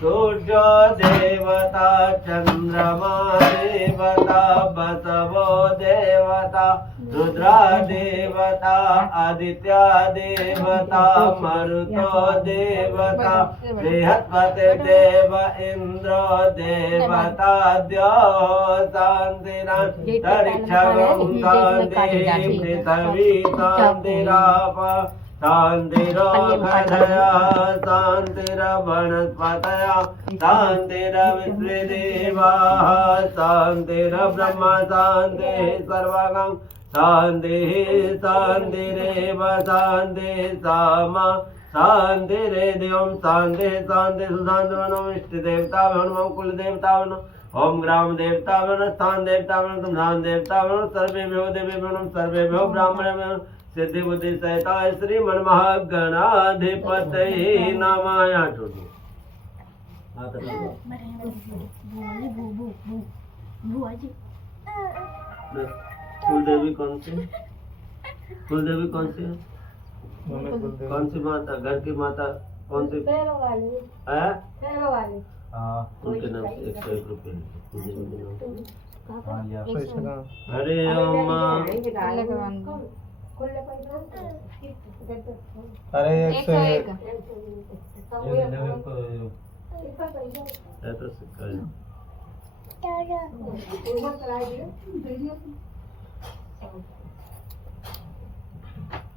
सूर्यो देवता चंद्रमा देवता बसवो देवता रुद्रा देवता आदित्य देवता मरुतो देवता बृहस्पति देव इंद्रो देवता द्यो शांतिरंतरिक्षं शांति पृथ्वी शांतिराप शांतिरोषधया शांतिर्वनस्पतया शांतिर्विश्वदेवाः शांतिर्ब्रह्म शान्तिः सर्वगं शान्तिः शान्तिरेव शान्तिः सामा शान्तिरेदिवं शान्तिः शान्तिः सुशान्तिवनम् इष्टदेवतावनं कुलदेवतावनम् ओम ग्राम देवतावनं स्थान देवतावनं तुम्हान देवतावनं सर्वेभ्यो देवेभ्यो सर्वेभ्यो ब्राह्मणेभ्यो सिद्धि बुद्धि सहिता श्री मन महागणाधिपतये नमः। छोड़ो कुलदेवी कौन सी? कुलदेवी कौन सी है? कौन सी माता? घर की माता कौन सी? पैरों वाली। हाँ, उनके नाम से 101 रुपये। हरे ओम। अरे 101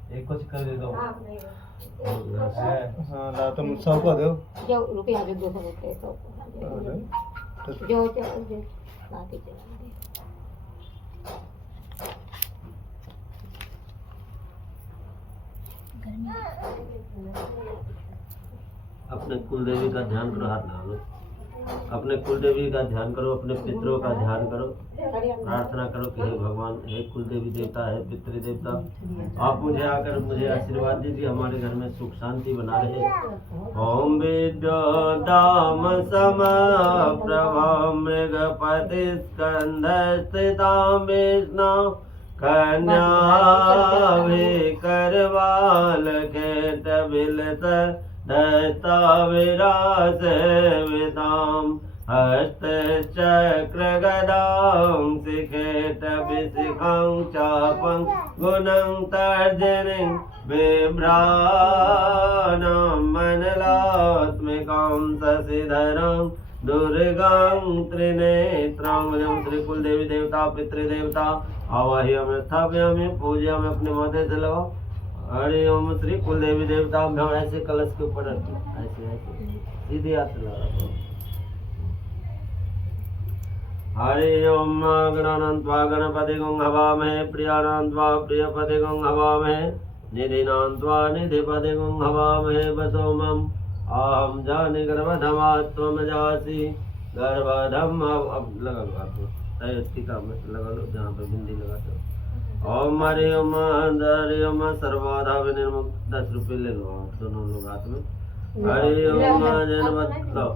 एक को सिक्का दे दो। हाँ ला तुम 100 को दो। जो रुपया जो 200 रुपये 100 जो बाकी अपने कुलदेवी का ध्यान करो, हाथ लगा लो। अपने कुलदेवी का ध्यान करो, अपने पितरों का ध्यान करो, प्रार्थना करो कि हे भगवान, हे कुलदेवी देवता, हे पितृ देवता, आप मुझे आकर मुझे आशीर्वाद दीजिए, हमारे घर में सुख शांति बना रहे। ओम विद्योदाम समप्रभा मृगपति स्कंध स्थितां विष्णु कन्या करवाल केट बिलत दस्ता विराज विदाम हस्त चक्र गदां शिखेट विशिखं चापं गुणं तर्जनीं बिभ्राणं मनलात्मिकां शशिधरं दुर्गां त्रिनेत्रां। श्री कुलदेवी देवता पितृदेवता आवाह्यामि स्थापयामि पूजयामि। अपने माथे से लगाओ। हरि ओम श्री कुलदेवी देवता भ्याम ऐसे कलश के ऊपर रखो, ऐसे ऐसे सीधे हाथ से लगाओ। हरि ओम गणानान्त्वा गणपतिगं हवामहे प्रियाणान्त्वा प्रियपतिगं हवामहे निधिनान्त्वा निधिपतिगं हवामहे वसोमम् अहं जानि गर्भधमा त्वं जासि गर्भधम। अब लगा लो आप टीका में लगा लो जहाँ पे बिंदी लगाते हो। ओम हरि ओम हरि ओम सर्वबाधा विनिर्मुक्त 10 रुपये ले लो आप दोनों लोग हाथ में। हरि ओम जैन मत लो,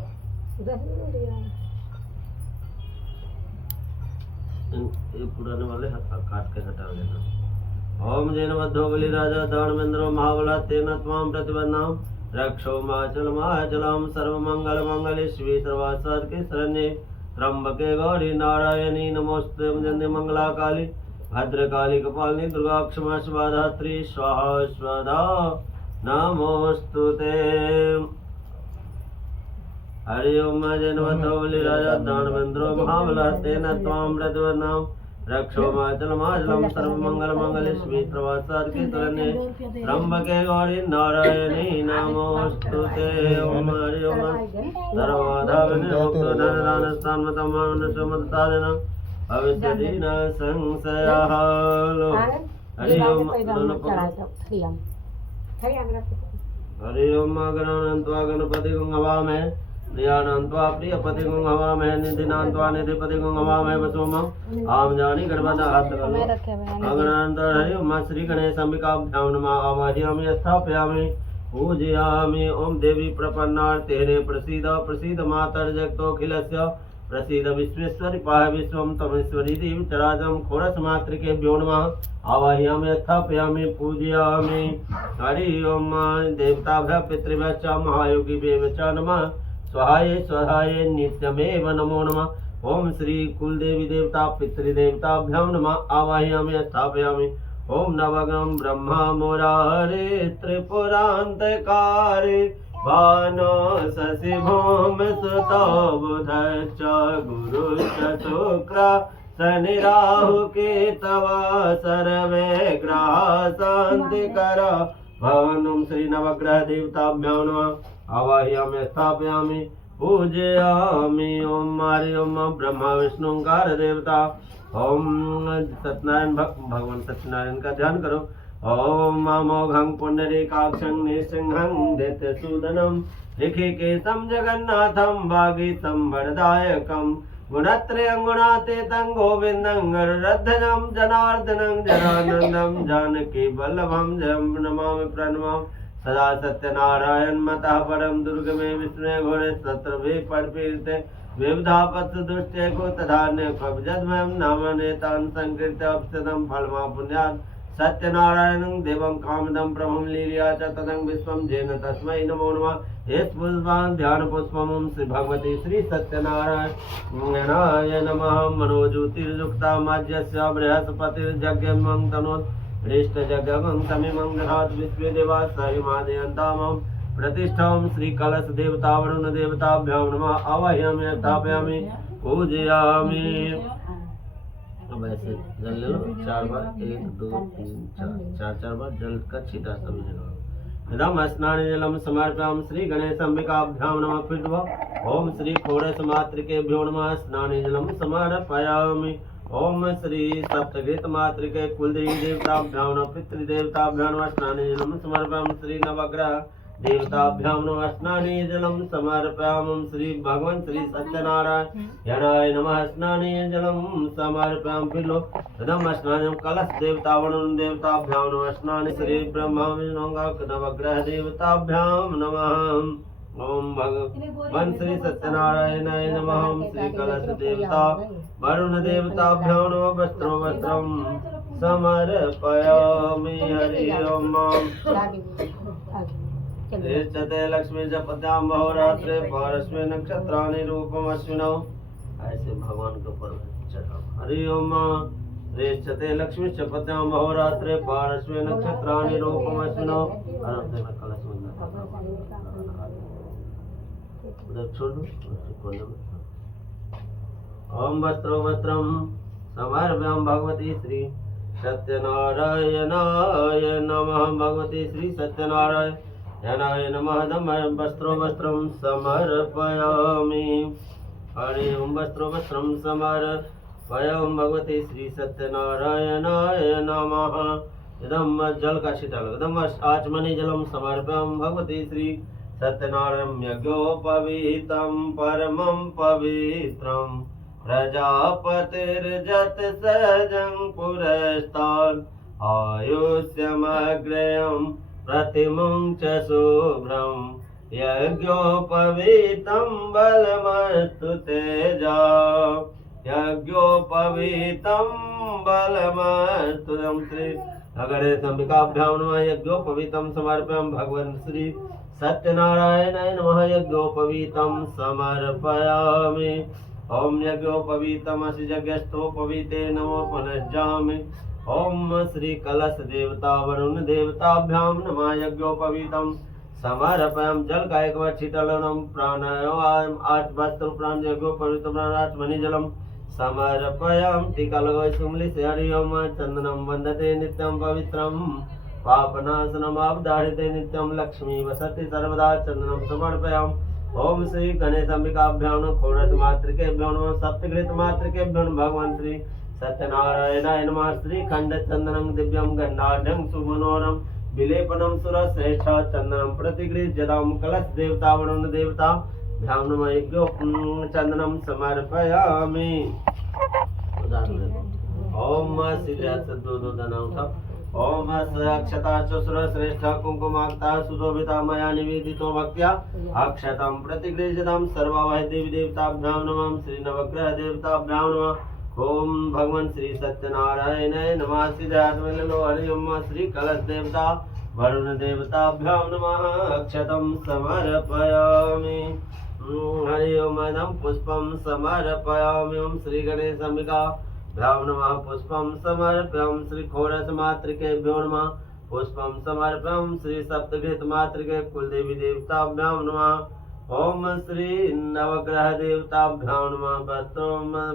ये पुराने वाले काट के हटा लेना। ओम जैन बद्धो बलि राजा दानवेंद्रो महाबला तेन त्वां प्रतिबन्धां रक्षो माचलमाचलां सर्वमंगल मंगले शिवे सर्वासाद के शरण्ये त्र्यंबके गौरी नारायणी नमोस्तुते जन्य मंगला काली भद्रकाली कपालिनी दुर्गा क्षमा शिवा धात्री स्वाहा स्वधा नमोस्तुते। हरि ओम जैन बद्धो बलि राजा दानवेंद्रो महाबला तेन त्वां प्रतिबन्धां रक्षो माचलमाचलं सर्वमंगल मंगले शिवे सर्वासाद के शरण्ये त्र्यंबके गौरी नारायणी नमोस्तुते। ओम हरि ओम सर्वबाधा विनिर्मुक्त धनदानस्थानमतं मनुष्यमतसाधनं भविष्यदीन संशयः। हरि ओम हरि ओम गणानान्त्वा गणपतिगं हवामहे प्रियाणान्त्वा प्रियपतिगं हवामहे निधिनान्त्वा निधिपतिगं हवामहे वसोमम् आम जानी गर्भदा हाथ लगा लो। गणानान्त्वा हरि ओम श्री गणेशाम्बिकाभ्यां नमः आवाहयामि स्थापयामि पूजयामि। ओम देवी प्रपन्नार्थे प्रसीद प्रसीद मातर्जगतोऽखिलस्य प्रसीद विश्वेश्वरि पाहि विश्वं तमेश्वरी देवी चराचरं षोडशमातृकेभ्यो नमः आवाहयामि स्थापयामि पूजयामि हरि ओम देवताभ्यः पितृभ्यश्च महायोगिभ्यः च नमः स्वाहाय स्वाहाय नित्यमेव नमो नमः ओम श्री कुलदेवी देवता पितृदेवताभ्यां नमः आवाहयामि स्थापयामि ओम नवग्रह ब्रह्मा मुरारे त्रिपुरान्तकारे भानो शशि भौम सुतो बुधश्च गुरुश्च शुक्र शनि राहु केतवा सर्वे ग्रहा शान्तिकर भवनं श्री नवग्रह देवताभ्यां नमः आवाहयामि स्थापयामि पूजयामि ओम हरि ओम ब्रह्मा विष्णु ओंकार देवता ओम सत्यनारायण भगवान सत्यनारायण का ध्यान करो ओम अमोघं पुंडरीकाक्षं निसिंहं दैत्यसूदनं ऋषिकेशं जगन्नाथं भागीरथं वरदायकं गुणत्रयं गुणातीतं गोविन्दं गरुडध्वजं जनार्दनं जनानन्दं जानकी वल्लभं जयं नमामि प्रणमामि सदा सत्यनारायण मतः परम दुर्गमे विष्णु घोरे सत्रभे परपीड़िते विविधापत् दुष्टे को तधान्य कवजद्वयं नामनेतान् संकीर्त्य अपसदं फलमा पुण्यात् सत्यनारायणं देवं कामदं प्रभुं लीलया च तदं विश्वं जेन तस्मै नमो नमः एष पुष्पान् ध्यान पुष्पं श्री भगवती श्री सत्यनारायणाय नमः मनोज्योतिर्युक्ता माज्यस्य बृहस्पतिर्यज्ञं तनोत् हृष्ट जगं समिमं दधात् विश्वे देवा सहिमादयन्तामं प्रतिष्ठां श्री कलश देवता वरुण देवताभ्यां नमः आवाहयामि स्थापयामि पूजयामि। अब ऐसे जल ले लो 4 बार 1 2 3 4 बार जल का छींटा सभी जगह इदं स्नान जलम समर्पयामि श्री गणेश अंबिकाभ्यां नमः फिर ओम श्री षोडश मातृकेभ्यो नमः स्नान जलम समर्पयामि ओम श्री सप्तगीत मातृके कुलदेवी देवताभ्यां नमः पितृदेवताभ्यां नमः स्नान जलम समर्पयामि श्री नवग्रह देवताभ्यां नमः स्नान जलम समर्पयामि श्री भगवान श्री सत्यनारायणाय नमः स्नान जलम समर्पयामि फिर लो तदम स्नान कलश देवता वरुण देवताभ्यां नमः स्नान श्री ब्रह्मा विष्णु नवग्रह देवताभ्यां नमः ओम भगवान श्री सत्यनारायणाय नमः ओम श्री कलश देवता वरुण देवताभ्यां नमः वस्त्रो वस्त्रं समर्पयामि हरि ओम चते लक्ष्मी च पद्यां बहुरात्रे पारस्वे नक्षत्राणि रूपम् अश्विनौ ऐसे भगवान के ऊपर चढ़ाओ हरि ओम चते लक्ष्मी च पद्यां बहुरात्रे पारस्वे नक्षत्राणि रूपम् अश्विनौ कलश उधर छोड़ दो ओम वस्त्रो वस्त्रं समर्पयामि भगवती श्री सत्यनारायणाय नमः भगवती श्री सत्यनारायणाय नमः वस्त्रो वस्त्रं समर्पयामि हरि ओम वस्त्रो वस्त्रं समर्पयामि भगवती श्री सत्यनारायणाय नमः इदं जल का छींटा लो इदं आचमनी जलम समर्पयामि भगवती श्री सत्यनारायण यज्ञोपवीतं परमं पवित्रं प्रजापतिर्जत सहजं पुरस्तात् आयुष्यमग्रयं प्रतिमुं च शुभ्रं यज्ञोपवीतं बलमस्तु तेजा यज्ञोपवीतं बलमस्तु श्री गणेश अंबिकाभ्यां नमः यज्ञोपवीतं समर्पयामि भगवान् श्री सत्यनारायणाय नमः यज्ञोपवीतं समर्पयामि ओम यज्ञोपवीतमसि यज्ञस्थोपवीते नमो पुनर्जामि ओम श्री कलश देवता वरुण देवताभ्यां नमः यज्ञोपवीतं समर्पयामि जल का एक बार शीतलम प्राणायाम 8 वस्त्र प्राण यज्ञोपवीतं प्राणात्मनि जलम समर्पयामि टीका लगाओ सुमलि से हरि ओम चंदनम वंदते नित्यं पवित्रं पापनाशनम आपदारिते नित्यं लक्ष्मी वसति सर्वदा चंदनम समर्पयामि ओम श्री गणेश अंबिकाभ्यां नमः षोडश मातृकेभ्यो नमः सप्तकृत मातृकेभ्यो नमः भगवान् श्री सत्यनारायणाय नमः श्री खंड चंदनं दिव्यं गन्धाढ्यं सुमनोरम विलेपनं सुरश्रेष्ठ चंदनं प्रतिगृह्य जलं कलश देवता वरुण देवता भ्यां नमः यज्ञो चंदनं समर्पयामि ओम श्री दो दना उठा ओम अक्षता शुश्र श्रेष्ठ कुंकुमाक्ता सुशोभिता मया निवेदितो भक्त्या अक्षतं प्रतिगृह्यतां सर्वावै देवी देवताभ्यां नमः श्री नवग्रह देवताभ्यां नमः ओम भगवान श्री सत्यनारायणाय नमः सिद्धात्मलो हरि ओम श्री कलश देवता वरुण देवताभ्यां नमः अक्षतं समर्पयामि हरि ओम इदं पुष्पं समर्पयामि ओम श्री गणेशाम्बिका भ्यां नमः पुष्पं समर्पयामि श्री खोरस मातृकेभ्यो नमः पुष्पं समर्पयामि श्री सप्तघृत मातृके कुलदेवी देवताभ्यां नमः ओम श्री नवग्रह देवताभ्यां नमः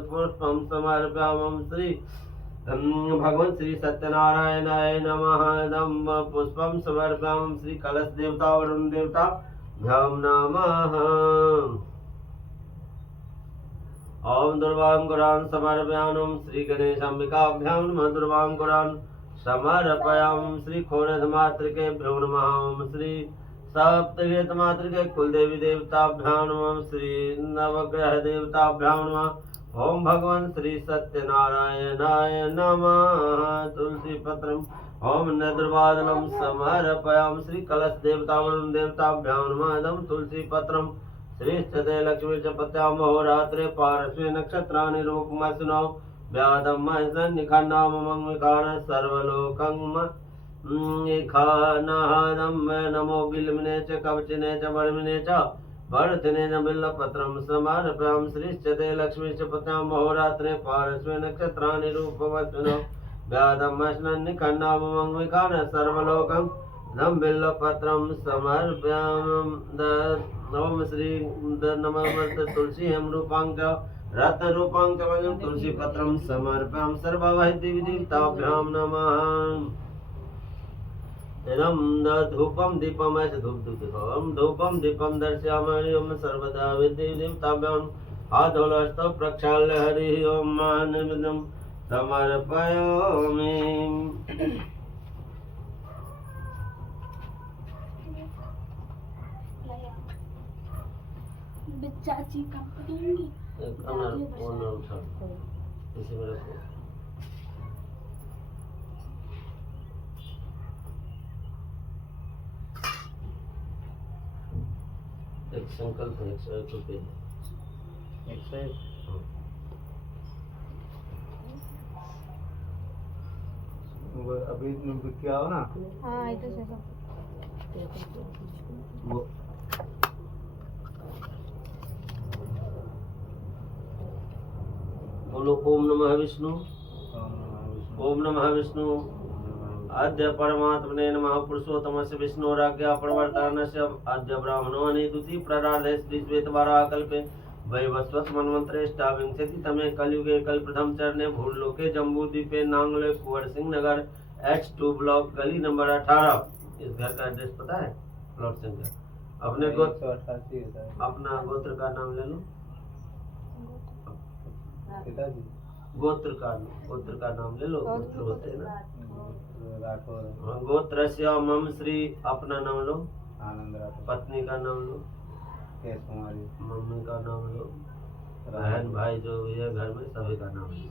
पुष्पं समर्पयामि ओम श्री भगवान श्री सत्यनारायणाय नमः इदं पुष्पं समर्पयामि श्री कलश देवता वरुण देवता भ्यां नमः ओम दुर्वांकुरान् समर्पयामि श्री गणेशाम्बिकाभ्यां नमः दुर्वांकुरान् समर्पयामि श्री खोरस मातृकेभ्यो नमः ओम श्री सप्तघृत मातृके कुलदेवी देवताभ्यां नमः श्री नवग्रह देवताभ्यां नमः ओम भगवान श्री सत्यनारायणाय नमः तुलसी पत्रम ओम नद्रवादनं समर्पयामि श्री कलश देवता वरुण देवताभ्यां नमः इदं तुलसी पत्रम श्रीष्ठते लक्ष्मी च पत्यामो रात्रे पार्श्वे नक्षत्राणि रूपमस्नो व्याधं निखण्डां मम विकाण सर्वलोकं निखानादं नमो बिल्मिने च कवचिने च वर्मिने च वर्धिने च बिल्लपत्रं समर्पयामि श्रीष्ठते लक्ष्मी च पत्यामो रात्रे पार्श्वे नक्षत्राणि रूपमस्नो व्याधं निखण्डां मम विकाण सर्वलोकं नम बिल्लपत्रं समर्पयामि ओम श्री नमः तुलसी हम रूपांक रत्न रूपांक तुलसी पत्रम समर्पयामि सर्वावै देवी देवताभ्यां नमः इदं धूपं दीपम ऐसे धूपं दीपं दर्शयामि ओम सर्वदा देवी देवताभ्यां आधोलस्तव प्रक्षाल्य हरि ओम निवेदनं समर्पयामि चाची का पकड़ेंगी उठा इसी में रखो एक संकल्प 101 रुपये 101 अभी क्या हो ना हाँ ये तो वो बोलो ओम नमः विष्णु ओम नमः विष्णु आद्य परमात्मने नमः पुरुषोत्तमस्य विष्णोराज्ञा प्रवर्तनस्य आद्य ब्राह्मणो अनिदुति प्राराधे श्री श्वेतवाराह कल्पे वैवस्वत मन्वंतरे अष्टाविंशति तमे कलयुगे कल प्रथम चरणे भूलोके जम्बूद्वीपे नांगले कुंवर सिंह नगर H2 ब्लॉक गली नंबर 18। इस घर का एड्रेस पता है? प्लॉट संख्या अपने अपना गोत्र का नाम ले लो। गोत्र का नाम ले लो। गोत्र होते हैं ना। गोत्र से मम श्री अपना नाम लो। आनंद राठौर। पत्नी का नाम लो। केश कुमारी। मम्मी का नाम लो। बहन भाई जो भी है घर में सभी का नाम लो।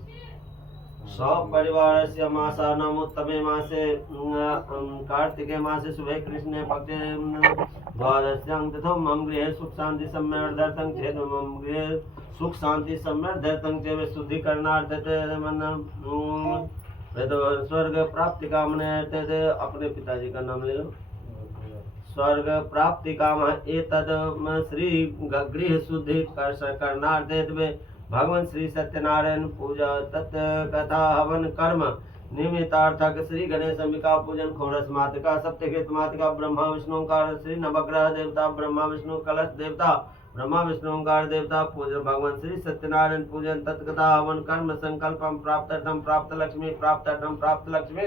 सौ परिवार से मासा नाम उत्तमे मासे कार्तिके मासे शुभे कृष्णे पक्षे द्वादश्यां तथा मम गृहे सुख शांति सम्मेलनार्थं चेत् मम गृहे सुख शांति सम्मेलनार्थं च शुद्धिकरणार्थं स्वर्ग प्राप्ति कामने अपने पिताजी का नाम ले लो। स्वर्ग प्राप्ति काम एतद श्री गृह शुद्धि करणार्थे भगवान श्री सत्यनारायण पूजा तत्कथा हवन कर्म निमित्तार्थक श्री गणेश अंबिका पूजन खोरस मातृका सप्तकृत मातृका ब्रह्मा विष्णु ओंकार श्री नवग्रह देवता ब्रह्मा विष्णु कलश देवता ब्रह्मा विष्णु ओंकार देवता पूजन भगवान श्री सत्यनारायण पूजन तत्कथा हवन कर्म संकल्पम प्राप्त्यर्थम प्राप्त लक्ष्मी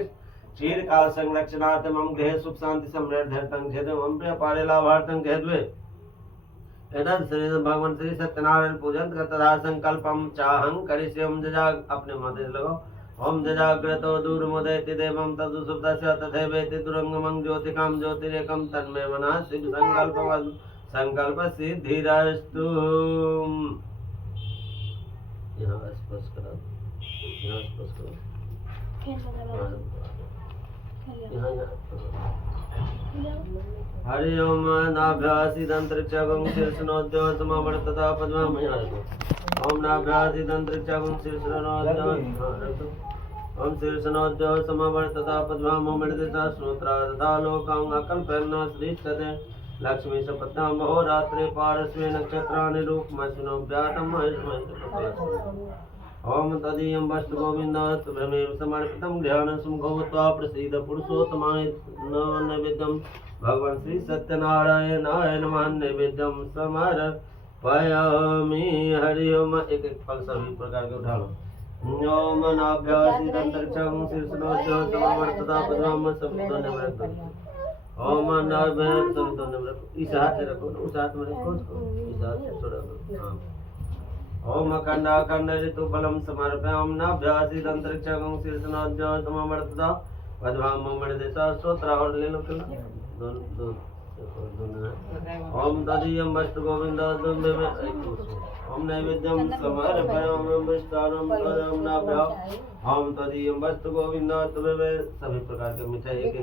क्षीर काल संरक्षणार्थ मम गृहे सुख शांति समृद्ध्यर्थं झेदम प्रिय लाभार्थं घेद्वे एतद् श्री भगवान श्री सत्यनारायण पूजन तथा संकल्पम चाहं करिष्यं जजा अपने माथे लगाओ। ओम जजाग्रतो दूरमुदयति देवं तदुसुप्तस्य तथैवेति दुरंगमं ज्योतिकां ज्योतिरेकं तन्मे मनः शिव संकल्प सिद्धिरस्तु। यहाँ स्पर्श करो, यहाँ स्पर्श करो। हरि ओम नाभ्यासीदंतरिक्षगं शीर्षणोद्यो समावर्तता पद्ममया ओम नाभ्यासीदंतरिक्षगं शीर्षणोद्यो ओम शीर्षणोद्यो समावर्तता पद्ममृदिता श्रोत्रादता लोकां अकल्पन्न श्रीष्ठते लक्ष्मी सपत्नां अहोरात्रे पारस्वे नक्षत्राणि रूपमश्नो व्यातं ओम तदीयं वस्तु गोविंद तुभ्यमेव समर्पितं ध्यानसुमुखो प्रसीद पुरुषोत्तमाय नैवेद्यं भगवान श्री सत्यनारायणाय नमः नैवेद्यं समर्पयामि। हरि ओम। एक एक फल सभी प्रकार के उठा लो। ओम नाभ्यासीदंतरिक्षं शीर्षणोद्यो समावर्तता पद्मं सबदों ने रखो। ओम नाभ्यासीदंतरिक्षं ने रखो। इस हाथ से रखो, उस हाथ में रखो, इस हाथ से थोड़ा हाँ। ओम अखंडाखंड ऋतुफलं समर्पयामि नाभ्यासीदंतरिक्षं शीर्षणोद्यो समावर्तता पद्ममृदिता श्रोत्र और ले लो ओम तदीयं वस्तु गोविंद ओम नैवेद्यं समर्पयामि विष्टानं परं नाभ्या ओम तदीयं वस्तु गोविंद तुम्हें सभी प्रकार के मिठाई एक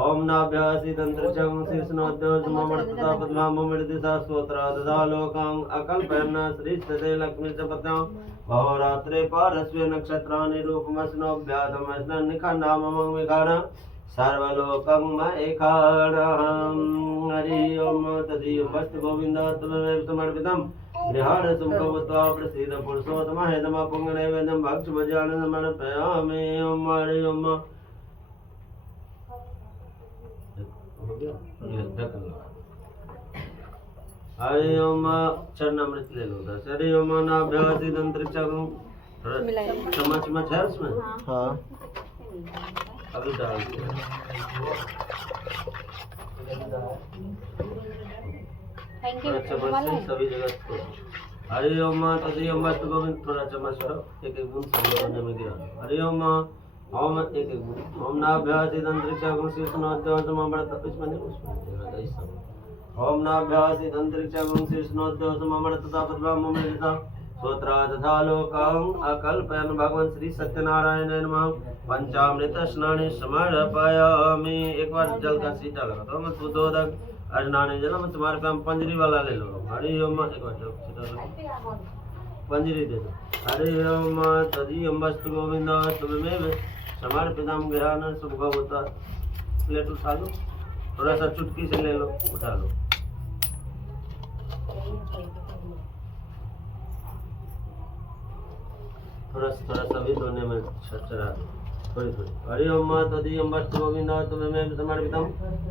ओम नाभ्यासीदंतरिक्षं शीर्षणोद्यो समावर्तता पद्ममृदिता स्तोत्रादधा लोकां अकल्पयन्न श्रीष्ठते लक्ष्मी च पत्न्यां अहोरात्रे पारस्वे नक्षत्राणि रूपमश्नो व्यातमश्नं निखण्डामं विकार सर्वलोकं मयिकाणं। हरि ओम तदीयं वस्तु गोविंद त्वमेव समर्पितं गृहाणसुं भवत्वा प्रसीद पुरुषोत्तमाय नमः पुण्यनैवेद्यं भक्षभोज्यानं समर्पयामि। ओम हरि ओम। हरि ओम। चरणामृत ले लो उधर। हरि ओम नाभ्यासीदंतरिक्षं चम्मच है उसमें हाँ अभी डाल दिया। थोड़ा चम्मच से सभी जगह को। हरि ओम तदीयं वस्तु गोविंद थोड़ा चम्मच लो एक एक बूंद सभी में गिरा। हरि ओम ओम एक एक बूंद ओम नाभ्यासीदंतरिक्षं शीर्षणोद्यो समावर्तता इसमें नहीं उसमें ऐसा ओम नाभ्यासीदंतरिक्षं शीर्षणोद्यो समावर्तता पद्ममृदिता स्तोत्रा तथा लोकां अकल्पयन् भगवान श्री सत्यनारायण नमः पंचामृत स्नाने समर्पयामि। एक बार जल का सीटा लगा तो मैं सुदोदक अर्जनाने जलम समर्पयामि। पंजरी वाला ले लो। हरि ओम। एक बार जल सीटा लगा पंजरी दे दो। हरि ओम तदीयं वस्तु गोविंद तुम्हें समर्पितं गृहाणं सुभवता। प्लेट उठा लो थोड़ा सा चुटकी से ले लो उठा लो। थोड़ा सभी दोने में चढ़ा दो थोड़ी थोड़ी। हरि ओम तदीयं वस्तु गोविंद तुम्हें समर्पितं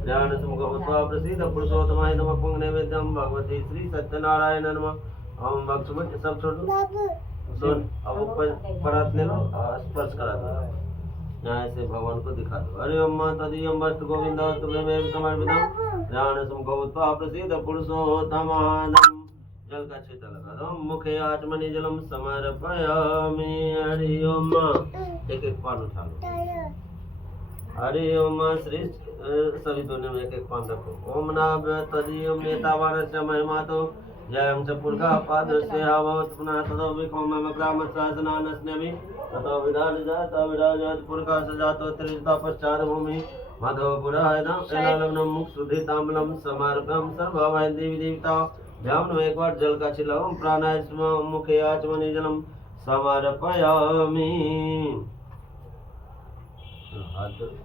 ध्यानसुं भवत्वा प्रसीद पुरुषोत्तमाय नमः पुण्यनैवेद्यं भगवती श्री सत्यनारायण नमः। ओम भक्षुमत सब छोड़ दो सुन अब ऊपर परात ले लो स्पर्श करा दो यहाँ से भगवान को दिखा दो। हरि ओम तदीयं वस्तु गोविंद तुम्हें समर्पितं ध्यानसुं भवत्वा प्रसीद पुरुषोत्तमाय जल का छींटा लगा दो। मुखे आचमनी जलम समर्पयामि। हरि ओम। एक एक पान उठा लो। हरि ओम श्री सभी दोनों में एक एक पान रखो। ओम नाभ्यासीदंतरिक्षं नेतावानस्य महिमातो जयं च पुरखा पादस्य हावत पुनः ततो विकोम मग्रामशासनानस्नवि ततो विराजत विराजत पुरखा सजातो त्रिजता पश्चात् भूमि मधोपुरायणं एलालवनं मुक्षुधिताम्लं समर्पयामि सर्वभावै देवी देवता। ध्यान में एक बार जल का छिला ओम प्राणायाम मुखे आचमनी जलम समर्पयामि।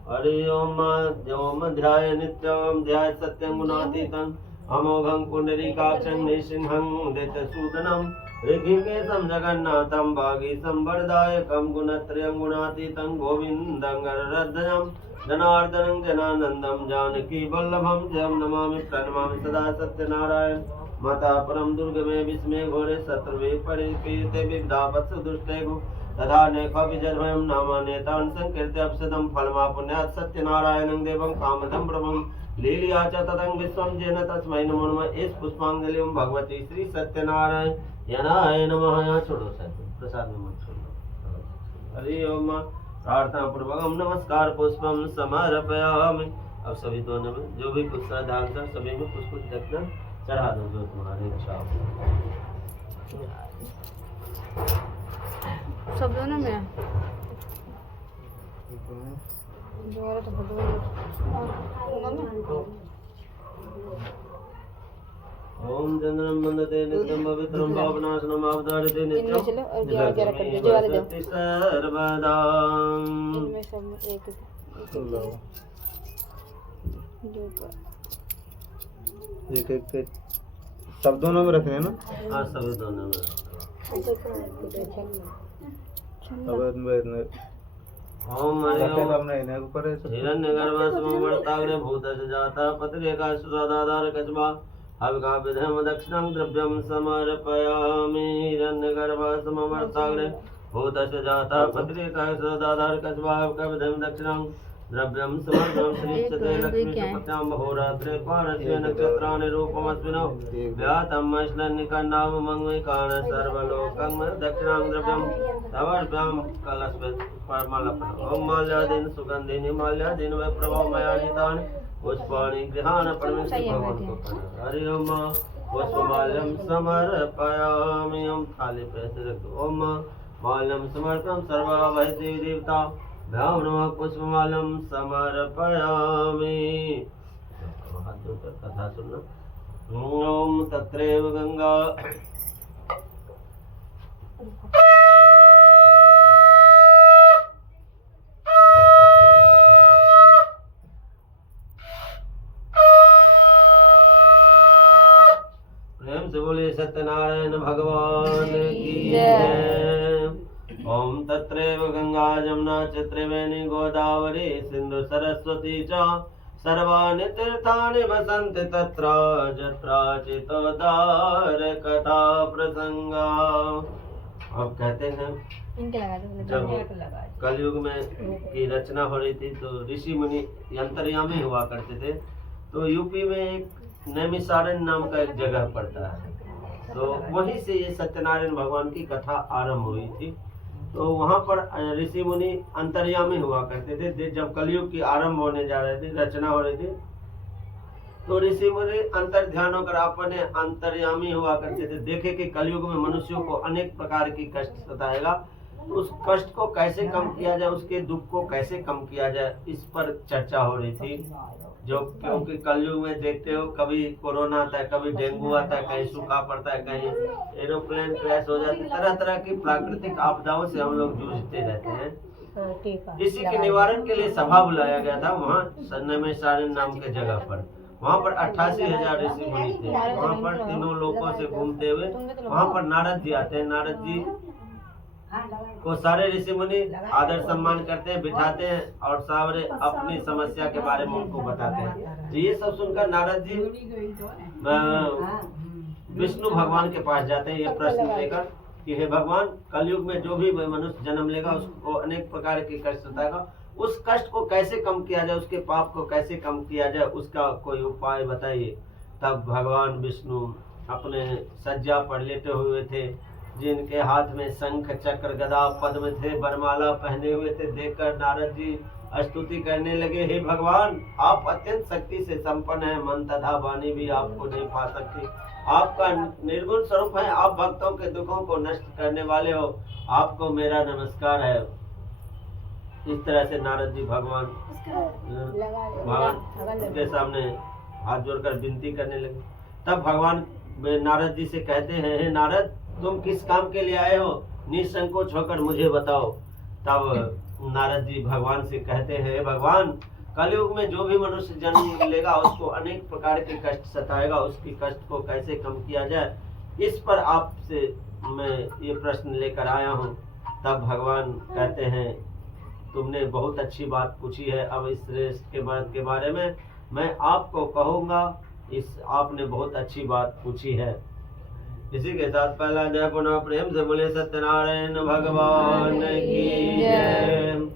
हरि ओम ध्याय नित्यं ध्याय सत्यं गुणातीतं अमोघं पुंडरीकाक्षं नृसिंहं दैत्यसूदनं ऋषिकेशं जगन्नाथं भागीशं वरदायकं गुणत्रयं गुणातीतं गोविन्दं गरुडध्वजं जनार्दनं जनानन्दं जानकी वल्लभं जयं नमामि प्रणमामि सदा सत्यनारायण माता परम दुर्गमे विस्मे घोरे शत्रुवे परिपीते विद्यापत्सु दुष्टेगु तथा नेखा विजयभयं नामानेतान् संकीर्त्य अपसदं फलमा पुण्यात् सत्यनारायणं देवं कामदं प्रभुं लीलिया च ततं विश्वं जेन तस्मै नमो नमः। इस पुष्पांजलिं भगवती श्री सत्यनारायणाय नमः। यहाँ छोड़ो सर प्रसाद में मत छोड़ो। हरि ओम। प्रार्थना पूर्वकम नमस्कार पुष्पम समर्पयामि। अब सभी दोनों में जो भी कुछ श्रद्धांश सभी में कुछ कुछ दक्षिणा चढ़ा दो जो तुम्हारी इच्छा हो। सब दोनों में जोर तो ओम चंद्रम वंदते नित्यं पवित्रं पावनाशनम् आवधारते नित्यं चलो और 11 11 कर दो जो वाले दो सर्वदा। इनमें सब एक एक एक सब दोनों में रखे हैं ना। हाँ सब दोनों में। अब ओम हरिओम हमने इन्हें ऊपर है हिरण्यगर्भः समवर्ताग्रे भूतस्य जातः पत्रेका सुराधार कच्वा हविका विधम दक्षिणं द्रव्यं समर्पयामि। हिरण्यगर्भः समवर्ताग्रे भूतस्य जातः पत्रेका सुराधार कच्वा हविका विधम दक्षिणं द्रव्यं समर्पयामि। श्रीचते लक्ष्मीपत्यां होरात्रे पारस्य नक्षत्राणि रूपमस्मिनो व्यातं मैश्लन्निकन्नाम मंगविकाण सर्वलोकं दक्षिणां द्रव्यं तवर्भ्यां कलस्मिन् परमलपनम्। ओम माल्यादीन सुगंधिनी माल्यादीन वै प्रभाव मयानितानि पुष्पाणि गृहाण परमेश्वर भगवान को हरि ओम पुष्पमाल्यं समर्पयामि। ओम थाली पे ऐसे रख दो। ओम माल्यं समर्पयामि सर्वा वै देवी देवता भ्यां नमः पुष्पमाल्यं समर्पयामि। हाथ जोड़कर कथा सुनना। ओम तत्रैव गंगा प्रेम से बोले सत्यनारायण भगवान की जय। ओम तत्रैव गंगा जमुना च त्रिवेणी गोदावरी सिंधु सरस्वती च सर्वाणि तीर्थानि वसन्ति तत्र जत्रा चितोद्धार कथा प्रसंगा। अब कहते हैं इनके लगा दो जब कलयुग में की रचना हो रही थी तो ऋषि मुनि अंतर्यामी हुआ करते थे। तो यूपी में एक नैमिषारण्य नाम का एक जगह पड़ता है, तो वहीं से ये सत्यनारायण भगवान की कथा आरंभ हुई थी। तो वहाँ पर ऋषि मुनि अंतर्यामी हुआ करते थे। जब कलयुग की आरंभ होने जा रहे थे, रचना हो रही थी, तो ऋषि मुनि अंतर ध्यान होकर अपने अंतर्यामी हुआ करते थे। देखे कि कलयुग में मनुष्यों को अनेक प्रकार की कष्ट सताएगा, उस कष्ट को कैसे कम किया जाए, उसके दुख को कैसे कम किया जाए, इस पर चर्चा हो रही थी। जो क्योंकि कलयुग में देखते हो कभी कोरोना आता है, कभी डेंगू आता है, कहीं सूखा पड़ता है, कहीं एरोप्लेन क्रैश हो जाती है, तरह तरह की प्राकृतिक आपदाओं से हम लोग जूझते रहते हैं। इसी के निवारण के लिए सभा बुलाया गया था वहाँ नैमिषारण्य नाम के जगह पर। वहाँ पर 88,000 ऋषि मुनि थे। वहाँ पर तीनों लोकों से घूमते हुए वहाँ पर नारद जी आते हैं। नारद जी को सारे ऋषि मुनि आदर सम्मान करते हैं, बिठाते हैं और सारे अपनी समस्या के बारे में उनको बताते हैं। तो ये सब सुनकर नारद जी विष्णु भगवान के पास जाते हैं ये प्रश्न लेकर कि हे भगवान, कलयुग में जो भी मनुष्य जन्म लेगा उसको अनेक प्रकार के कष्ट सताएगा, उस कष्ट को कैसे कम किया जाए, उसके पाप को कैसे कम किया जाए, उसका कोई उपाय बताइए। तब भगवान विष्णु अपने सज्जा पर लेटे हुए थे, जिनके हाथ में शंख चक्र गदा पद्म थे, वरमाला पहने हुए थे। देखकर नारद जी स्तुति करने लगे, हे भगवान, आप अत्यंत शक्ति से संपन्न हैं, मन तथा वाणी भी आपको नहीं पा सकती। आपका निर्गुण स्वरूप है, आप भक्तों के दुखों को नष्ट करने वाले हो, आपको मेरा नमस्कार है। इस तरह से नारद जी भगवान के सामने हाथ जोड़कर विनती करने लगे। तब भगवान नारद जी से कहते हैं, हे नारद, तुम किस काम के लिए आए हो, निसंकोच होकर मुझे बताओ। तब नारद जी भगवान से कहते हैं, भगवान, कलयुग में जो भी मनुष्य जन्म लेगा उसको अनेक प्रकार के कष्ट सताएगा, उसकी कष्ट को कैसे कम किया जाए, इस पर आपसे मैं ये प्रश्न लेकर आया हूँ। तब भगवान कहते हैं, तुमने बहुत अच्छी बात पूछी है, अब इस श्रेष्ठ के व्रत के बारे में मैं आपको कहूँगा। इस आपने बहुत अच्छी बात पूछी है। इसी के साथ पहला जय पुनः प्रेम से बोले सत्यनारायण भगवान की जय।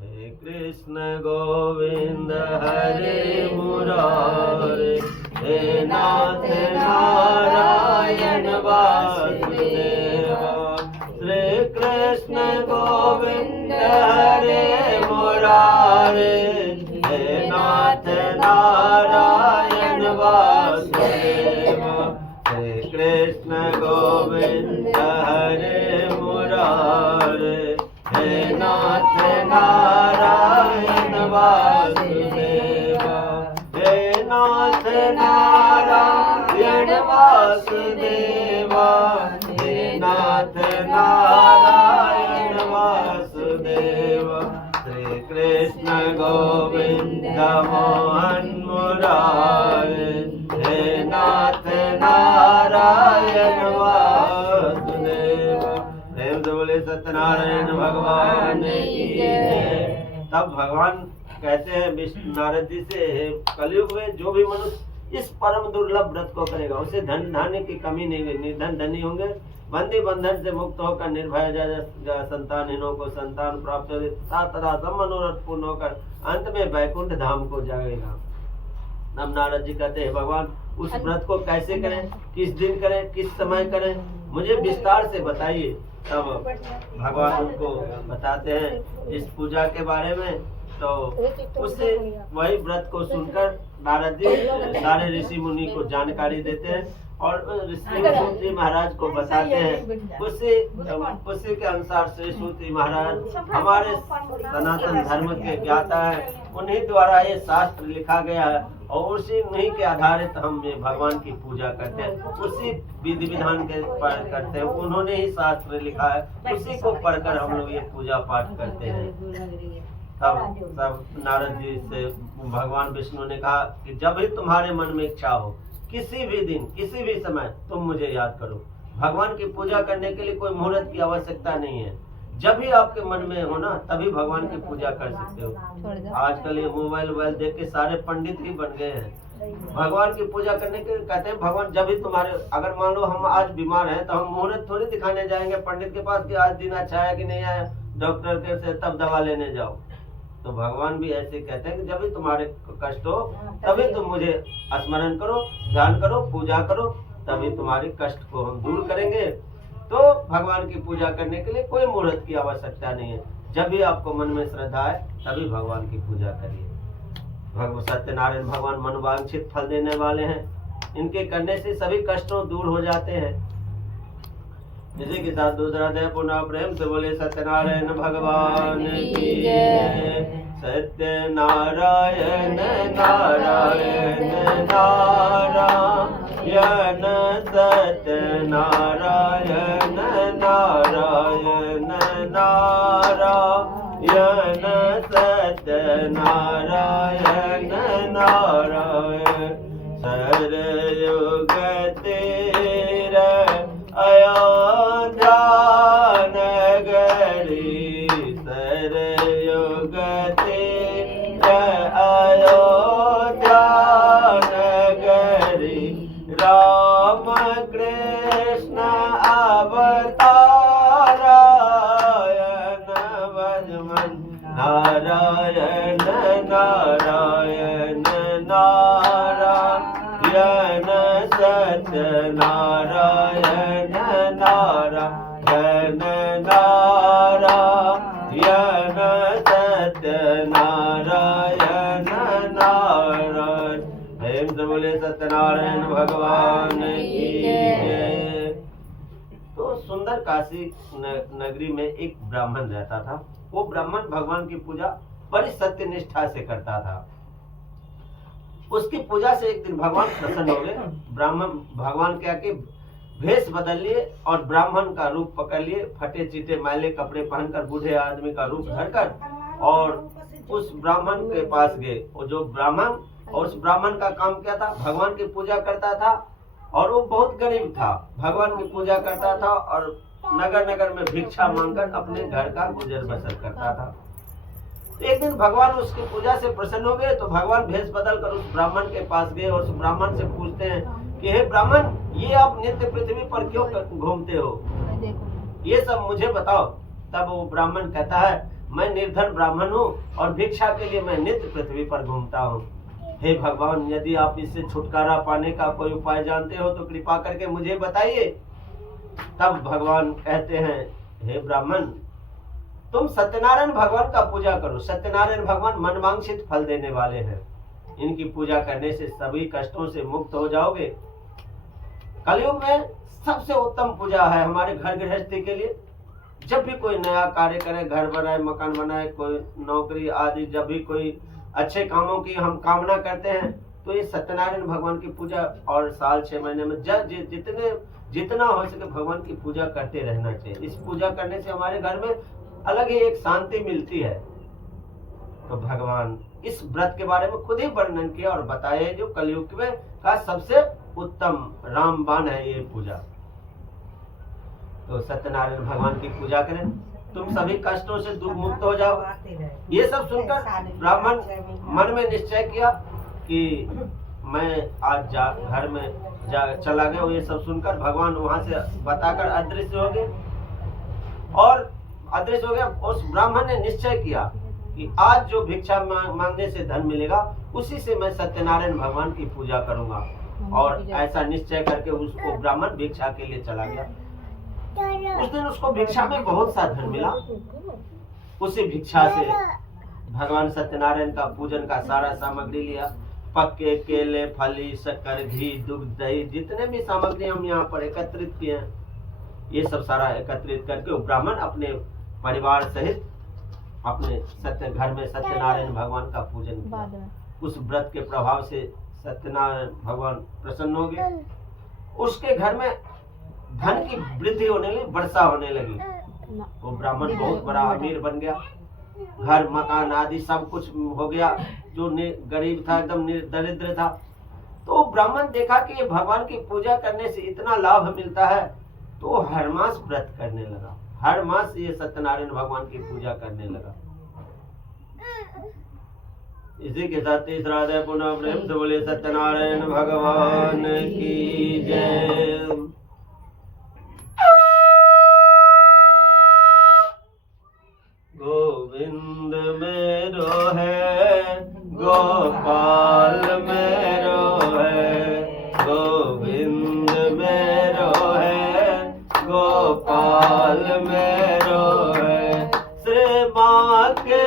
हे कृष्ण गोविंद हरे मुरारे, हे नाथ नारायण वासुदेव। श्री कृष्ण गोविंद हरे मुरारे, हे नाथ नारायण वासुदेव। हे कृष्ण गोविंद हरे मुरारे, नाथ नारायण वासुदेवा, हे नाथ नारायण वासुदेवा। श्री कृष्ण गोविंद मोहन मुरारे, हे नाथ नारायण वासुदेवा। प्रेम से बोले सत्यनारायण भगवान की जय। तब भगवान कहते हैं विष्णु नारद जी से, कलयुग में जो भी मनुष्य इस परम दुर्लभ व्रत को करेगा उसे धन धान्य की कमी नहीं होगी, निर्धन धनी होंगे, बंदी बंधन से मुक्त होकर निर्भय संतानहीनों को संतान प्राप्त होगी, तथा सब मनोरथ पूर्ण होकर अंत में वैकुंठ धाम को जाएगा। अब नारद जी कहते हैं भगवान उस व्रत को कैसे करें, किस दिन करें, किस समय करें, मुझे विस्तार से बताइए। तब भगवान उनको बताते हैं इस पूजा के बारे में। तो उससे वही व्रत को सुनकर नारद जी सारे ऋषि मुनि को जानकारी देते हैं और ऋषि महाराज को बताते हैं। उसी के अनुसार श्री सूत महाराज हमारे सनातन धर्म के ज्ञाता है, उन्हीं द्वारा ये शास्त्र लिखा गया है और उसी नहीं के आधारित हम ये भगवान की पूजा करते हैं, उसी विधि विधान के पर करते हैं। उन्होंने ही शास्त्र लिखा है, उसी को पढ़कर हम लोग ये पूजा पाठ करते हैं। तब नारद जी से भगवान विष्णु ने कहा कि जब भी तुम्हारे मन में इच्छा हो, किसी भी दिन किसी भी समय तुम मुझे याद करो। भगवान की पूजा करने के लिए कोई मुहूर्त की आवश्यकता नहीं है, जब भी आपके मन में हो ना तभी भगवान की पूजा कर सकते हो। आजकल ये मोबाइल देख के सारे पंडित ही बन गए हैं। भगवान की पूजा करने के कहते हैं भगवान जब भी तुम्हारे, अगर मान लो हम आज बीमार हैं तो हम मुहूर्त थोड़ी दिखाने जाएंगे पंडित के पास कि आज दिन अच्छा है कि नहीं आया, डॉक्टर के से तब दवा लेने जाओ। तो भगवान भी ऐसे कहते हैं कि जब भी तुम्हारे कष्ट हो तभी तुम मुझे स्मरण करो, ध्यान करो, पूजा करो, तभी तुम्हारे कष्ट को हम दूर करेंगे। तो भगवान की पूजा करने के लिए कोई मुहूर्त की आवश्यकता नहीं है, जब भी आपको मन में श्रद्धा है तभी भगवान की पूजा करिए। भगवान सत्यनारायण भगवान मनवांछित फल देने वाले हैं, इनके करने से सभी कष्टों दूर हो जाते हैं। इसी के साथ दूसरा अध्याय पुनः प्रेम से बोले सत्यनारायण भगवान की जय। सत्यनारायण नारायण नारायण सत्यनारायण नारायण नारायण सत्यनारायण नारायण। सरयुग तेर अयोध्या नगरी, सरयुग तेर अयोध्या नगरी, राम कृष्ण अवतारायण भजमन नारायण नारायण नारायण सत्यनारायण नारायण नारायण सत्यनारायण नारायण। प्रेम से बोले सत्यनारायण भगवान की जय। तो सुंदर काशी नगरी में एक ब्राह्मण रहता था। वो ब्राह्मण भगवान की पूजा बड़ी सत्य निष्ठा से करता था। उसकी पूजा से एक दिन भगवान प्रसन्न हो गए। भगवान क्या कि भेष बदल लिए और ब्राह्मण का रूप पकड़ लिए, फटे चीटे मैले कपड़े पहनकर बूढ़े आदमी का रूप धरकर और उस ब्राह्मण के पास गए। और जो ब्राह्मण, और उस ब्राह्मण का काम क्या था, भगवान की पूजा करता था और वो बहुत गरीब था। भगवान की पूजा करता था और नगर नगर में भिक्षा मांगकर अपने घर का गुजर बसर करता था। एक दिन भगवान उसकी पूजा से प्रसन्न हो गए तो भगवान भेष बदल कर उस ब्राह्मण के पास गए और उस ब्राह्मण से पूछते हैं कि हे ब्राह्मण, ये आप नित्य पृथ्वी पर क्यों घूमते हो, ये सब मुझे बताओ। तब वो ब्राह्मण कहता है, मैं निर्धन ब्राह्मण हूँ और भिक्षा के लिए मैं नित्य पृथ्वी पर घूमता हूँ। हे भगवान, यदि आप इससे छुटकारा पाने का कोई उपाय जानते हो तो कृपा करके मुझे बताइए। तब भगवान कहते हैं, हे ब्राह्मण, तुम सत्यनारायण भगवान का पूजा करो। सत्यनारायण भगवान मनवांछित फल देने वाले हैं, इनकी पूजा करने से सभी कष्टों से मुक्त हो जाओगे। कलयुग में सबसे उत्तम पूजा है हमारे घर गृहस्थी के लिए। जब भी कोई नया कार्य करे, घर बनाए, मकान बनाए, कोई नौकरी आदि, जब भी कोई अच्छे कामों की हम कामना करते हैं तो ये सत्यनारायण भगवान की पूजा और साल 6 महीने में जितना हो सके भगवान की पूजा करते रहना चाहिए। इस पूजा करने से हमारे घर में अलग ही एक शांति मिलती है। तो भगवान इस व्रत के बारे में खुद ही वर्णन किया और बताया जो कलयुग में का सबसे उत्तम रामबाण है ये पूजा। तो सत्यनारायण भगवान की पूजा करें, तुम सभी कष्टों से दूर मुक्त हो जाओ। ये सब सुनकर ब्राह्मण मन में निश्चय किया कि मैं आज घर में चला गया। ये सब सुनकर भगवान वहां से बताकर अदृश्य हो गए और अदृश्य हो गया। उस ब्राह्मण ने निश्चय किया कि आज जो भिक्षा मांगने से धन मिलेगा उसी से मैं सत्यनारायण भगवान की पूजा करूंगा। और ऐसा निश्चय करके उसको ब्राह्मण भिक्षा के लिए चला गया। उस दिन उसको भिक्षा में बहुत सा धन मिला। उसी भिक्षा से भगवान सत्यनारायण का पूजन का सारा सामग्री लिया। पक्के केले, फली, शक्कर, घी, दूध, दही, जितने भी सामग्री हम यहाँ पर एकत्रित किए हैं, ये सब सारा एकत्रित करके वो ब्राह्मण अपने परिवार सहित अपने घर में सत्यनारायण भगवान का पूजन किया। उस व्रत के प्रभाव से सत्यनारायण भगवान प्रसन्न हो गए। उसके घर में धन की वृद्धि होने लगी, वर्षा होने लगी। वो ब्राह्मण बहुत बड़ा अमीर बन गया। घर मकान आदि सब कुछ हो गया। जो गरीब था, एकदम दरिद्र था। तो ब्राह्मण देखा कि ये भगवान की पूजा करने से इतना लाभ मिलता है, तो हर मास व्रत करने लगा। हर मास ये सत्यनारायण भगवान की पूजा करने लगा। इसी के साथ तीसरा अध्याय पुनः प्रेम से बोले सत्यनारायण भगवान की जय। गोविंद मेरो है, गोपाल मेरो है, गोविंद मेरो है, गोपाल मेरो है, श्री माँ के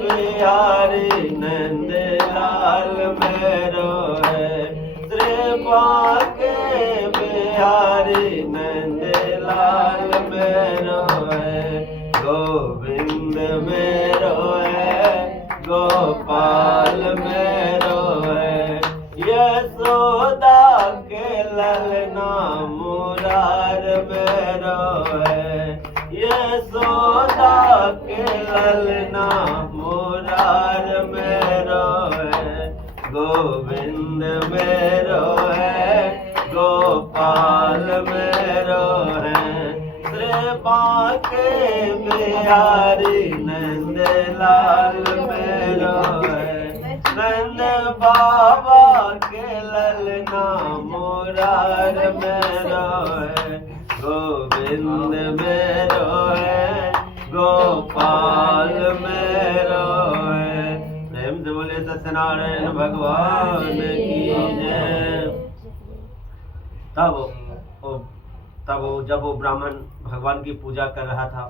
बिहारी नंद लाल मेरो है, श्री माँ के बिहारी नंद लाल मेरो है, गोविंद मेरो है, गोपाल मेरो है, यशोदा के ललना मुरार मेरो है, यशोदा के ललना मुरार मेरो है, गोविंद मेरो है, गोपाल मेरो है, श्री माँ के बिहारी नंद लाल मेरो है, नंद बाबा के ललना मुरार मेरो है, गोविंद मेरो है, गोपाल मेरो है। प्रेम से बोले सत्यनारायण भगवान की जय। तब जब वो ब्राह्मण भगवान की पूजा कर रहा था,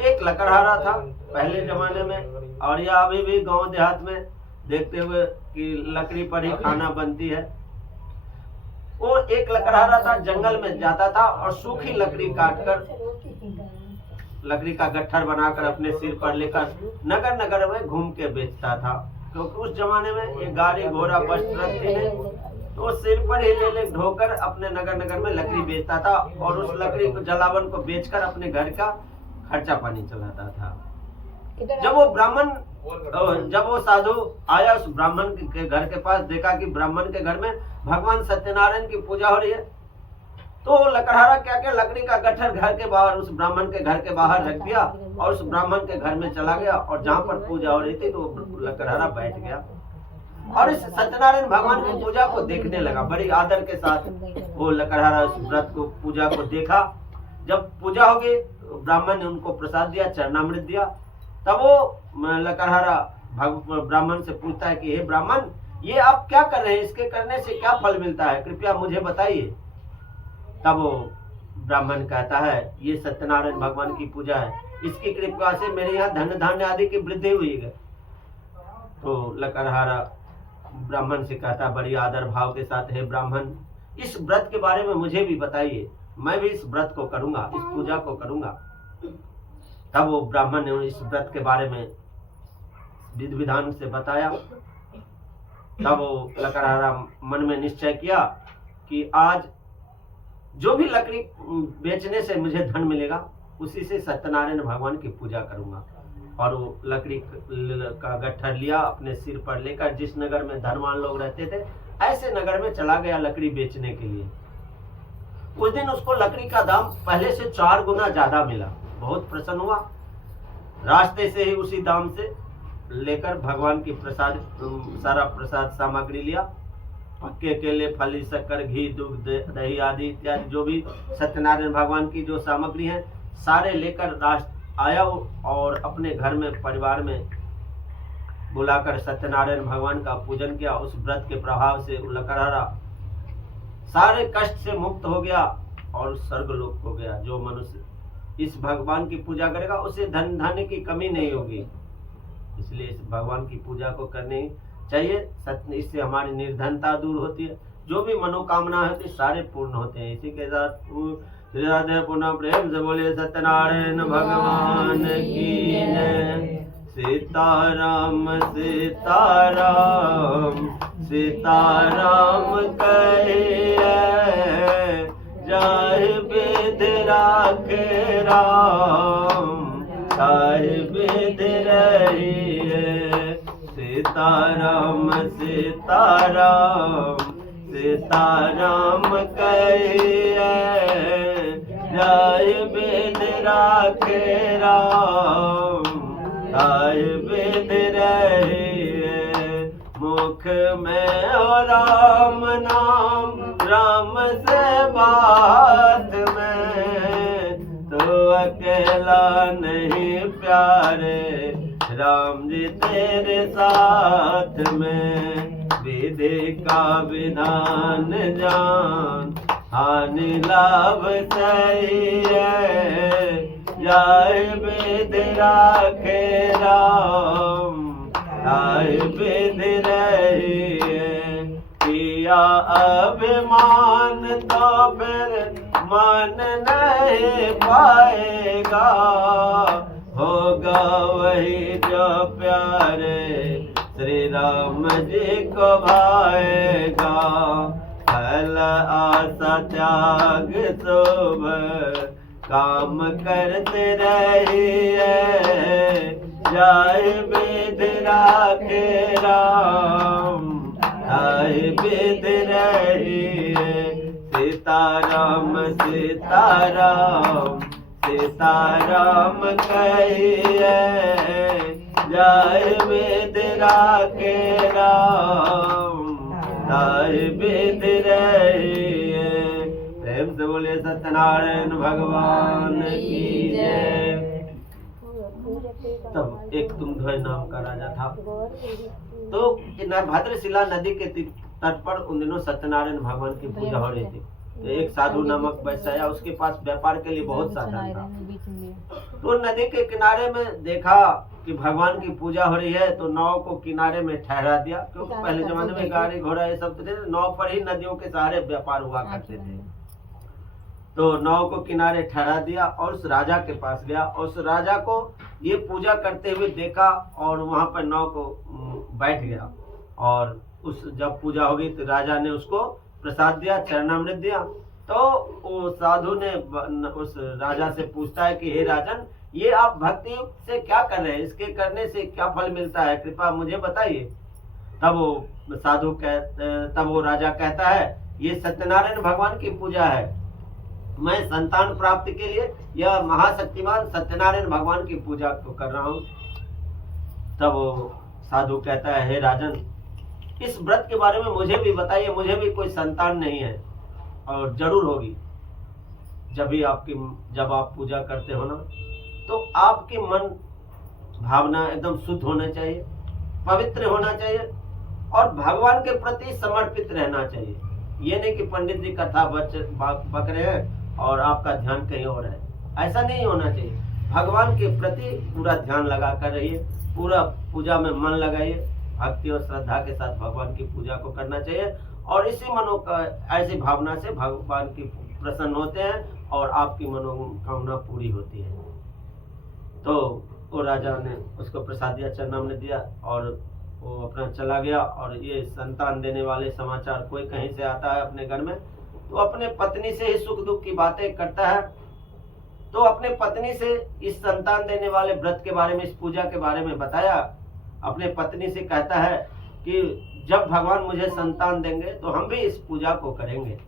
एक लकड़हारा था पहले जमाने में, और या अभी भी गांव देहात में देखते हुए कि लकड़ी पर ही खाना बनती है। वो एक लकड़हारा था, जंगल में जाता था और सूखी लकड़ी काटकर लकड़ी का गट्ठर बनाकर अपने सिर पर लेकर नगर नगर में घूम के बेचता था। क्योंकि उस जमाने में ये गाड़ी घोड़ा बस ट्रक थे नहीं, तो सिर पर ही ले ढोकर अपने नगर नगर में लकड़ी बेचता था और उस लकड़ी को जलावन को बेचकर अपने घर का खर्चा पानी चलाता था। जब वो साधु आया उस ब्राह्मण के घर के पास, देखा कि ब्राह्मण के घर में भगवान सत्यनारायण की पूजा हो रही है, तो लकड़हारा क्या लकड़ी का गट्ठर घर के बाहर, उस ब्राह्मण के घर के बाहर रख दिया और उस ब्राह्मण के घर में चला गया। और जहाँ पर पूजा हो रही थी तो लकड़हारा बैठ गया और इस सत्यनारायण भगवान की पूजा को देखने लगा। बड़ी आदर के साथ वो लकड़हारा उस व्रत को, पूजा को देखा। जब पूजा हो गई, ब्राह्मण ने उनको प्रसाद दिया, चरणामृत दिया। तब वो लकड़हारा ब्राह्मण से पूछता है कि हे ब्राह्मण, ये आप क्या कर रहे हैं, इसके करने से क्या फल मिलता है, कृपया मुझे बताइए। तब वो ब्राह्मण कहता है, ये सत्यनारायण भगवान की पूजा है, इसकी कृपा से मेरे यहाँ धन धान्य आदि की वृद्धि हुई है। तो लकड़हारा ब्राह्मण से कहता बड़ी आदर भाव के साथ, हे ब्राह्मण, इस व्रत के बारे में मुझे भी बताइए, मैं भी इस व्रत को करूंगा, इस पूजा को करूंगा। तब वो ब्राह्मण ने इस व्रत के बारे में विधि विधान से बताया। तब वो लकड़हारा मन में निश्चय किया कि आज जो भी लकड़ी बेचने से मुझे धन मिलेगा उसी से सत्यनारायण भगवान की पूजा करूंगा। और वो लकड़ी का गट्ठर लिया, अपने सिर पर लेकर जिस नगर में धनवान लोग रहते थे ऐसे नगर में चला गया लकड़ी बेचने के लिए। उस दिन उसको लकड़ी का दाम पहले से 4 गुना ज्यादा मिला। बहुत प्रसन्न हुआ, रास्ते से ही उसी दाम से लेकर भगवान की प्रसाद सारा प्रसाद सामग्री लिया। पक्के केले, फली, शक्कर, घी, दूध, दही आदि इत्यादि जो भी सत्यनारायण भगवान की जो सामग्री है सारे लेकर आया और अपने घर में परिवार में बुलाकर सत्यनारायण भगवान का पूजन किया। उस व्रत के प्रभाव से लकड़हारा सारे कष्ट से मुक्त हो गया और स्वर्गलोक हो गया। जो मनुष्य इस भगवान की पूजा करेगा उसे धन धान्य की कमी नहीं होगी। इसलिए इस भगवान की पूजा को करनी चाहिए। इससे हमारी निर्धनता दूर होती है, जो भी मनोकामना होती है सारे पूर्ण होते हैं। इसी के साथ राधे पुनः प्रेम से बोलिए सत्यनारायण भगवान की जय। सीताराम सीताराम सीताराम कहिए, जय विध राखे राम, ताहि विध रहिए। सीताराम सीताराम सीताराम कहिए, जय विध राखे राम, ताहि विध रहिए। मुख में हो राम नाम, राम से बात में, तो अकेला नहीं प्यारे, राम जी तेरे साथ में। विधि का विधान जान, हानि लाभ सही है, जय विधि राखे राम, ताहि विधि रहिए। किया अभिमान तो फिर मान नहीं पाएगा, होगा वही जो प्यारे श्री राम जी को भाएगा। फल आशा त्याग शुभ काम करते रहिए, जय विधि राखे राम, ताहि विधि रहिए। सीताराम सीताराम सीताराम कहिए, जय विधि राखे राम, ताहि विधि रहिए। प्रेम से बोले सत्यनारायण भगवान की जय। तब एक तुंगध्वज नाम का राजा था। तो भद्रशिला नदी के तट पर उन दिनों सत्यनारायण भगवान की पूजा हो रही थी। तो एक साधु नामक वैश्य आया, उसके पास व्यापार के लिए बहुत साधन था। तो नदी के किनारे में देखा कि भगवान की पूजा हो रही है, तो नाव को किनारे में ठहरा दिया, क्योंकि पहले जमाने में गाड़ी घोड़ा ये सब थे, नाव पर ही नदियों के सहारे व्यापार हुआ करते थे। तो नाव को किनारे ठहरा दिया और उस राजा के पास गया। उस राजा को ये पूजा करते हुए देखा और वहां पर नाव को बैठ गया। और उस जब पूजा हो गई तो राजा ने उसको प्रसाद दिया, चरणामृत दिया। तो वो साधु ने उस राजा से पूछता है कि हे राजन, ये आप भक्ति से क्या कर रहे हैं, इसके करने से क्या फल मिलता है, कृपया मुझे बताइए। तब वो राजा कहता है, ये सत्यनारायण भगवान की पूजा है, मैं संतान प्राप्ति के लिए यह महाशक्तिमान सत्यनारायण भगवान की पूजा को कर रहा हूँ। तब वो साधु कहता है, हे राजन, इस व्रत के बारे में मुझे भी बताइए, मुझे भी कोई संतान नहीं है और जरूर होगी। जब आप पूजा करते हो ना, तो आपकी मन भावना एकदम शुद्ध होना चाहिए, पवित्र होना चाहिए और भगवान के प्रति समर्पित रहना चाहिए। ये नहीं कि पंडित जी कथा बक रहे हैं और आपका ध्यान कहीं और है, ऐसा नहीं होना चाहिए। भगवान के प्रति पूरा ध्यान लगा कर रहिए, पूरा पूजा में मन लगाइए, भक्ति और श्रद्धा के साथ भगवान की पूजा को करना चाहिए। और इसी ऐसी भावना से भगवान की प्रसन्न होते हैं और आपकी मनोकामना पूरी होती है। तो वो राजा ने उसको प्रसाद दिया, चरणामृत दिया और वो अपना चला गया। और ये संतान देने वाले समाचार कोई कहीं से आता है अपने घर में, तो अपने पत्नी से ही सुख दुख की बातें करता है। तो अपने पत्नी से इस संतान देने वाले व्रत के बारे में, इस पूजा के बारे में बताया। अपने पत्नी से कहता है कि जब भगवान मुझे संतान देंगे तो हम भी इस पूजा को करेंगे।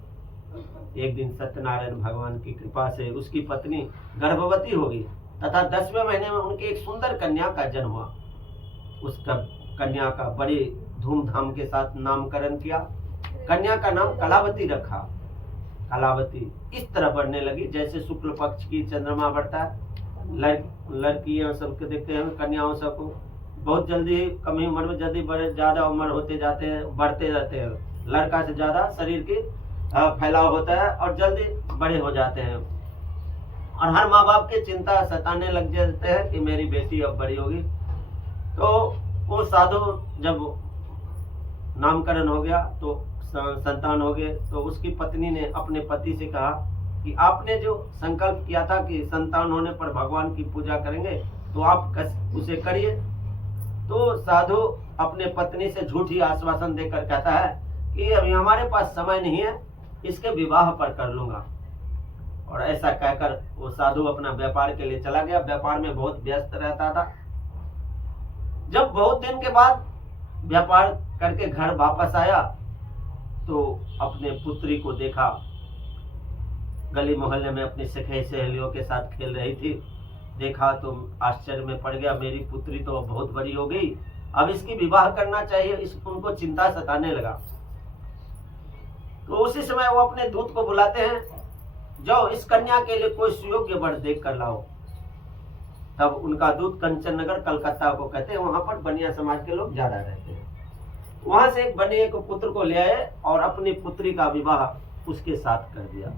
एक दिन सत्यनारायण भगवान की कृपा से उसकी पत्नी गर्भवती होगी तथा 10वें महीने में उनके एक सुंदर कन्या का जन्म हुआ। उस कन्या का बड़ी धूमधाम के साथ नामकरण किया। कन्या का नाम कलावती रखा। कलावती इस तरह बढ़ने लगी जैसे शुक्ल पक्ष की चंद्रमा बढ़ता है। लड़कियां सबके देखते हैं, कन्याओं सबको बहुत जल्दी कम ही उम्र में जल्दी बड़े ज्यादा उम्र होते जाते हैं, बढ़ते रहते हैं। लड़का से ज्यादा शरीर की फैलाव होता है और जल्दी बड़े हो जाते हैं। और हर माँ बाप की चिंता सताने लग जाते हैं कि मेरी बेटी अब बड़ी होगी। तो वो साधु जब नामकरण हो गया तो संतान हो गए, तो उसकी पत्नी ने अपने पति से कहा कि आपने जो संकल्प किया था कि संतान होने पर भगवान की पूजा करेंगे, तो आप उसे करिए। तो साधु अपने पत्नी से झूठी आश्वासन देकर कहता है कि अभी हमारे पास समय नहीं है, इसके विवाह पर कर लूंगा। और ऐसा कहकर वो साधु अपना व्यापार के लिए चला गया। व्यापार में बहुत व्यस्त रहता था। जब बहुत दिन के बाद व्यापार करके घर वापस आया तो अपने पुत्री को देखा, गली मोहल्ले में अपनी सखी सहेलियों के साथ खेल रही थी। देखा तो आश्चर्य में पड़ गया, मेरी पुत्री तो बहुत बड़ी हो गई, अब इसकी विवाह करना चाहिए। उनको चिंता सताने लगा। तो उसी समय वो अपने दूत को बुलाते हैं, जाओ इस कन्या के लिए कोई सुयोग्य वर देख कर लाओ। तब उनका दूत कंचन नगर कलकत्ता को कहते हैं, वहां पर बनिया समाज के लोग ज्यादा रहते हैं। वहां से एक बनिए को पुत्र को ले आए और अपनी पुत्री का विवाह उसके साथ कर दिया।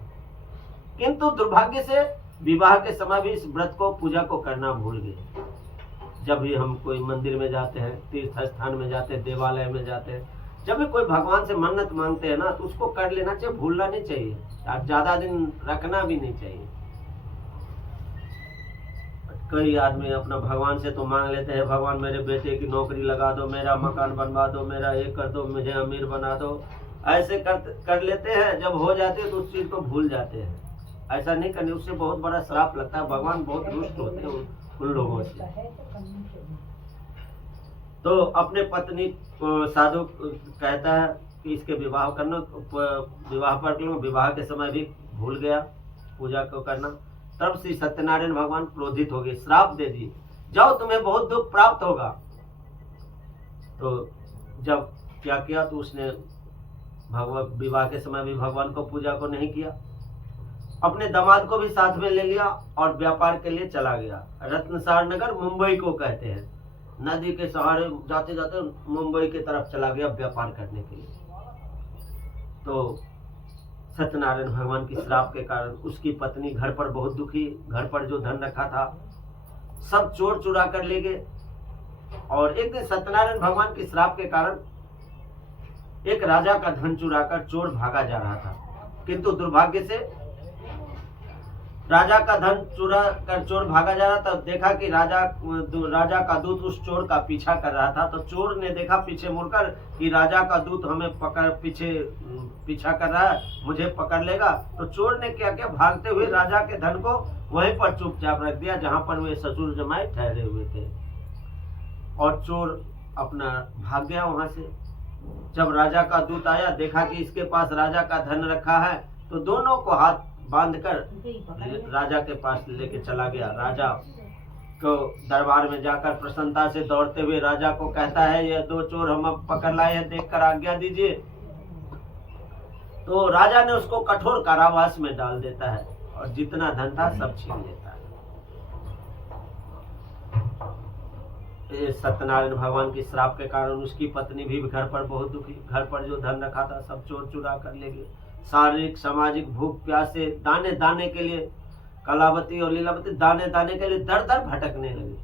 किंतु दुर्भाग्य से विवाह के समय भी इस व्रत को, पूजा को करना भूल गए। जब भी हम कोई मंदिर में जाते हैं, तीर्थ स्थान में जाते हैं, देवालय में जाते हैं, जब भी कोई भगवान से मन्नत मांगते हैं ना, तो उसको कर लेना चाहिए, भूलना नहीं चाहिए, ज्यादा दिन रखना भी नहीं चाहिए। कई आदमी अपना भगवान से तो मांग लेते हैं, भगवान मेरे बेटे की नौकरी लगा दो, मेरा मकान बनवा दो, मेरा ये कर दो, मुझे अमीर बना दो। ऐसे कर लेते हैं। जब हो जाते हैं तो उस चीज को भूल जाते हैं। ऐसा नहीं करने, उससे बहुत बड़ा श्राप लगता है। भगवान बहुत रुष्ट होते हैं उन लोगों से। तो अपने पत्नी को साधु कहता है कि इसके विवाह करना, विवाह पर लो। विवाह के समय भी भूल गया पूजा को करना। तब श्री सत्यनारायण भगवान क्रोधित हो गए, श्राप दे दिए, जाओ तुम्हें बहुत दुख प्राप्त होगा। तो जब क्या किया, तो उसने विवाह के समय भी भगवान को पूजा को नहीं किया। अपने दामाद को भी साथ में ले लिया और व्यापार के लिए चला गया। रत्नसार नगर मुंबई को कहते हैं। नदी के सहारे जाते जाते मुंबई की तरफ चला गया व्यापार करने के लिए। तो सत्यनारायण भगवान की श्राप के कारण उसकी पत्नी घर पर बहुत दुखी। घर पर जो धन रखा था सब चोर चुरा कर ले गए। और एक दिन सत्यनारायण भगवान की श्राप के कारण एक राजा का धन चुराकर चोर भागा जा रहा था। किंतु दुर्भाग्य से राजा का धन चुरा कर चोर भागा जा रहा था। देखा कि राजा का दूत उस चोर का पीछा कर रहा था। तो चोर ने देखा पीछे मुड़कर कि राजा का दूत हमें पीछा कर रहा है, मुझे पकड़ लेगा। तो चोर ने क्या किया, भागते हुए राजा के धन को वहीं पर चुपचाप रख दिया जहां पर वे ससुर जमाई ठहरे हुए थे। और चोर अपना भाग गया वहां से। जब राजा का दूत आया, देखा कि इसके पास राजा का धन रखा है, तो दोनों को हाथ बांधकर राजा के पास लेके चला गया। राजा को दरबार में जाकर प्रसन्नता से दौड़ते हुए राजा को कहता है, ये दो चोर हम अब पकड़ लाए हैं, देखकर आज्ञा दीजिए। तो राजा ने उसको कठोर कारावास में डाल देता है और जितना धन था सब छीन लेता है। सत्यनारायण भगवान की श्राप के कारण उसकी पत्नी भी घर पर बहुत दुखी। घर पर जो धन रखा था सब चोर चुरा कर ले गए। शारीरिक सामाजिक भूख प्यास से दाने दाने के लिए कलावती और लीलावती दाने दाने के लिए दर दर भटकने लगी।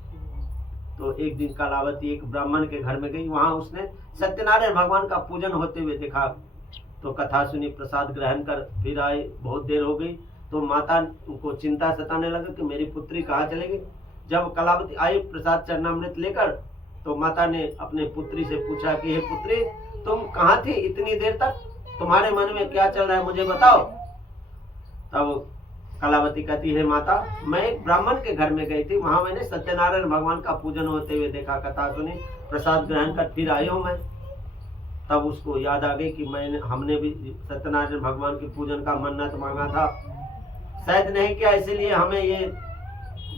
तो एक दिन कलावती एक ब्राह्मण के घर में गई। वहां उसने सत्यनारायण भगवान का पूजन होते हुए देखा। तो कथा सुनी, प्रसाद ग्रहण कर फिर आई। बहुत देर हो गई तो माता को चिंता सताने लगा कि मेरी पुत्री कहाँ चलेगी। जब कलावती आई प्रसाद चरणामृत लेकर, तो माता ने अपने पुत्री से पूछा कि हे पुत्री, तुम कहाँ थी इतनी देर तक, तुम्हारे मन में क्या चल रहा है मुझे बताओ। तब कलावती कहती है माता, मैं एक ब्राह्मण के घर में गई थी, वहां मैंने सत्यनारायण भगवान का पूजन होते हुए देखा, कथा सुनी, प्रसाद ग्रहण कर फिर आई हूँ मैं। तब उसको याद आ गई कि हमने भी सत्यनारायण भगवान के पूजन का मन्नत मांगा था, शायद नहीं किया, इसीलिए हमें ये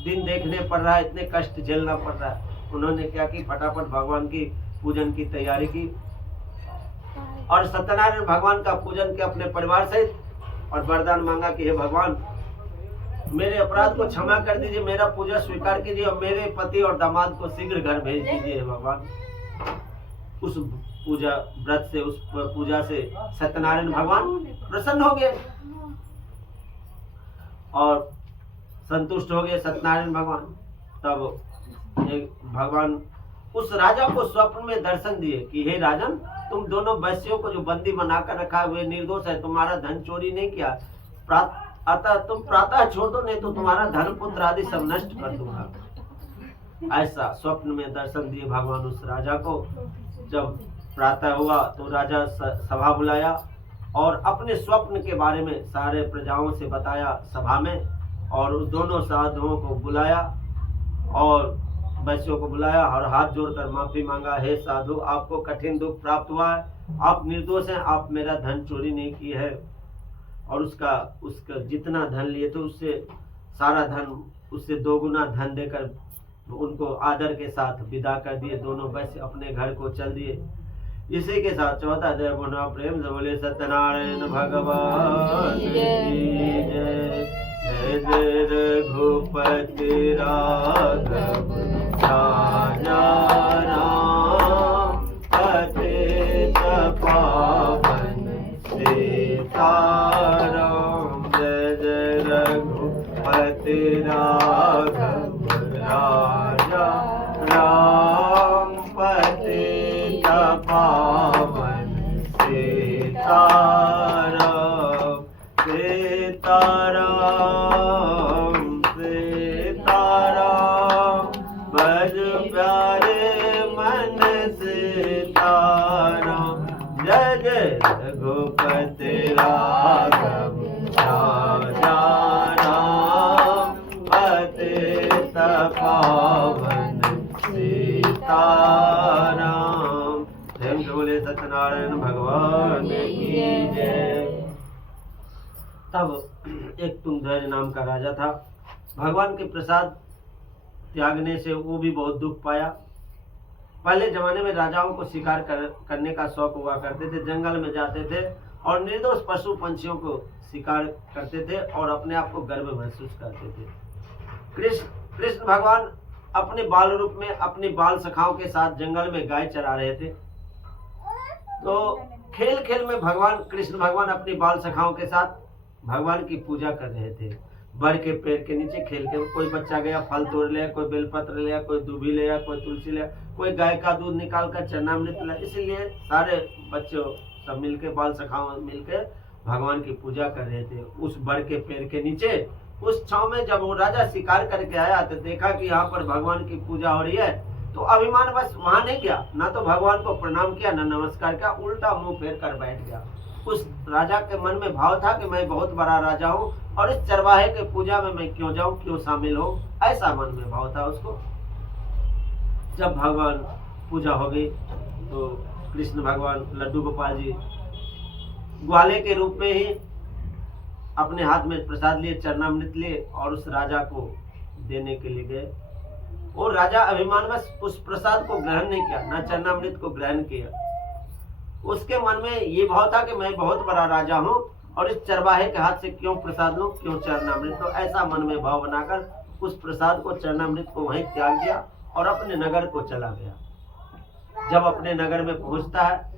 दिन देखने पड़ रहा है, इतने कष्ट झेलना पड़ रहा है। उन्होंने क्या की, फटाफट भगवान की पूजन की तैयारी की और सत्यनारायण भगवान का पूजन के अपने परिवार सहित, और वरदान मांगा कि हे भगवान, मेरे अपराध को क्षमा कर दीजिए, मेरा पूजा स्वीकार कीजिए और मेरे पति और दामाद को शीघ्र घर भेज दीजिए। हे भगवान, उस पूजा व्रत से, उस पूजा से सत्यनारायण भगवान प्रसन्न हो गए और संतुष्ट हो गए सत्यनारायण भगवान। तब एक भगवान उस राजा को स्वप्न में दर्शन दिए कि हे राजन, तुम दोनों वैश्यों को जो बंदी बनाकर रखा हुए निर्दोष है, तुम्हारा धन चोरी नहीं किया, अतः तुम प्रातः छोड़ दो, नहीं तो तुम्हारा धन पुत्र आदि सब नष्ट कर दूंगा। ऐसा स्वप्न में दर्शन दिए भगवान उस राजा को। जब प्रातः हुआ तो राजा सभा बुलाया और अपने स्वप्न के बारे में सारे प्रजाओं से बताया सभा में, और उस दोनों साधुओं को बुलाया और वैश्यों को बुलाया और हाथ जोड़कर माफी मांगा, हे साधु, आपको कठिन दुख प्राप्त हुआ है, आप निर्दोष हैं, आप मेरा धन चोरी नहीं की है। और उसका जितना धन लिए थे उससे सारा धन, उससे 2 गुना धन देकर उनको आदर के साथ विदा कर दिए। दोनों वैश्य अपने घर को चल दिए। इसी के साथ चौथा जय गुना प्रेम से बोले सत्यनारायण भगवान की जय। जय जय रघुपति राघव राजा राम, पतित पावन सीताराम। जय जय रघुपति राघव राजा राम, पतित पावन सीताराम। सीताराम सीताराम, भज प्यारे मन सीताराम। जय जय रघुपति राघव राजा राम, पतित पावन सीताराम। प्रेम से बोले सत्यनारायण भगवान की जय। तब एक तुंगध्वज नाम का राजा था। भगवान के प्रसाद त्यागने से वो भी बहुत दुख पाया। पहले जमाने में राजाओं को शिकार करने का शौक हुआ करते थे, जंगल में जाते थे और निर्दोष पशु पंछियों को शिकार करते थे और अपने आप को गर्व महसूस करते थे। कृष्ण भगवान अपने बाल रूप में अपनी बाल सखाओं के साथ जंगल में गाय चरा रहे थे। तो खेल खेल में कृष्ण भगवान अपनी बाल सखाओं के साथ भगवान की पूजा कर रहे थे। बड़ के पेड़ के नीचे खेल के कोई बच्चा गया, फल तोड़ लिया, कोई बेलपत्र लिया, कोई दूबी लिया, कोई तुलसी लिया, कोई गाय का दूध निकाल कर चरणामृत लिया। इसलिए सारे बच्चों सब मिलके, बाल सखाओं मिलके भगवान की पूजा कर रहे थे उस बड़ के पेड़ के नीचे। उस छांव में जब वो राजा शिकार करके आया तो देखा कि यहाँ पर भगवान की पूजा हो रही है, तो अभिमान बस वहां नहीं गया, ना तो भगवान को प्रणाम किया, ना नमस्कार किया, उल्टा मुंह फेर कर बैठ गया। उस राजा के मन में भाव था कि मैं बहुत बड़ा राजा हूँ और इस चरवाहे के पूजा में मैं क्यों जाऊं, क्यों शामिल हूँ, ऐसा मन में भाव था उसको। जब भगवान पूजा हो गई तो कृष्ण भगवान लड्डू गोपाल जी ग्वाले के रूप में ही अपने हाथ में प्रसाद लिए, चरणामृत लिए और उस राजा को देने के लिए गए। और राजा अभिमानवश उस प्रसाद को ग्रहण नहीं किया, ना चरणामृत को ग्रहण किया। उसके मन में ये भाव था कि मैं बहुत बड़ा राजा हूँ और इस चरवाहे के हाथ से क्यों प्रसाद लूं, क्यों चरणामृत। तो ऐसा मन में भाव बनाकर उस प्रसाद को, चरणामृत को वहीं त्याग दिया और अपने नगर को चला गया। जब अपने नगर में पहुंचता है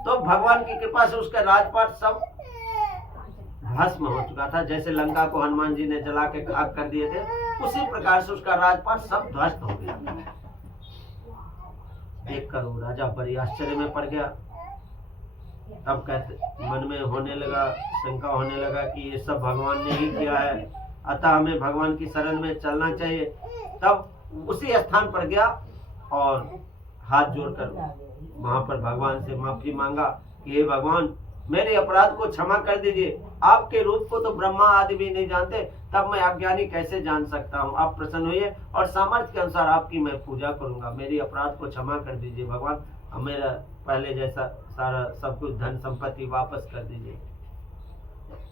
तो भगवान की कृपा से उसका राजपाट सब भस्म हो चुका था। जैसे लंका को हनुमान जी ने जला के खाक कर दिए थे, उसी प्रकार से उसका राजपाट सब ध्वस्त हो गया। देखकर वो राजा बड़ी आश्चर्य में पड़ गया। तब कहते मन में होने लगा, शंका होने लगा कि ये सब भगवान ने ही किया है, अतः हमें भगवान की शरण में चलना चाहिए। तब उसी स्थान पर गया और हाथ जोड़कर वहां पर भगवान से माफी मांगा कि हे भगवान, मेरे अपराध को क्षमा कर दीजिए। आपके रूप को तो ब्रह्मा आदि भी नहीं जानते, तब मैं अज्ञानी कैसे जान सकता हूँ। आप प्रसन्न होइए और सामर्थ्य के अनुसार आपकी मैं पूजा करूंगा। मेरी अपराध को क्षमा कर दीजिए भगवान, और मेरा पहले जैसा सारा सब कुछ धन संपत्ति वापस कर दीजिए।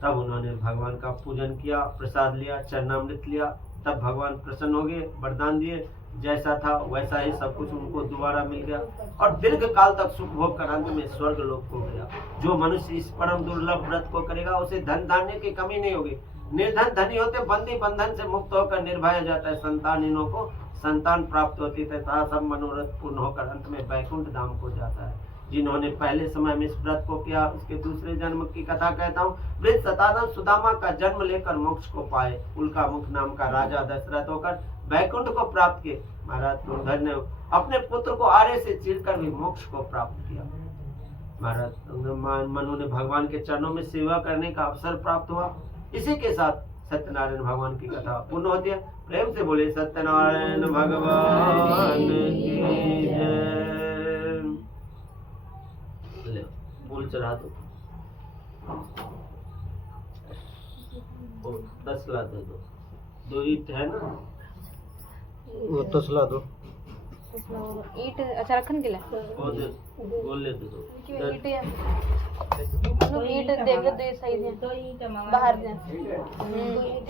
तब उन्होंने भगवान का पूजन किया, प्रसाद लिया, चरणामृत लिया। तब भगवान प्रसन्न हो गए, वरदान दिए, जैसा था वैसा ही सब कुछ उनको दोबारा मिल गया और दीर्घ काल तक सुख भोग कर अंत में स्वर्ग लोक को गया। जो मनुष्य इस परम दुर्लभ व्रत को करेगा उसे धन धान्य की कमी नहीं होगी। निर्धन धनी होते बंदी बंधन से मुक्त होकर निर्भय हो जाता है। संतानहीनों को संतान प्राप्त होती है तथा सब मनोरथ पूर्ण होकर अंत में वैकुंठ धाम को जाता है। जिन्होंने पहले समय में इस व्रत को किया उसके दूसरे जन्म की कथा कहता हूँ। वृद्ध सतानंद सुदामा का जन्म लेकर मोक्ष को पाए। उल्का मुख नाम का राजा दशरथ होकर वैकुंठ को प्राप्त किए। महाराज तुम धन्य हो, अपने पुत्र को आरे से चीरकर भी मोक्ष को प्राप्त किया। महाराज मनु ने भगवान के चरणों में सेवा करने का अवसर प्राप्त हुआ। इसी के साथ सत्यनारायण भगवान की कथा पूर्ण होती है। प्रेम से बोले सत्यनारायण भगवान की जय। ले फूल चढ़ा दो, 10 ला दे दो। 2 ईंट है ना, वो तसला दो। ईट अच्छा रखन के लिए वो दे, बोल ले दो। ईट या नो ईट देख लो दे सही है बाहर दे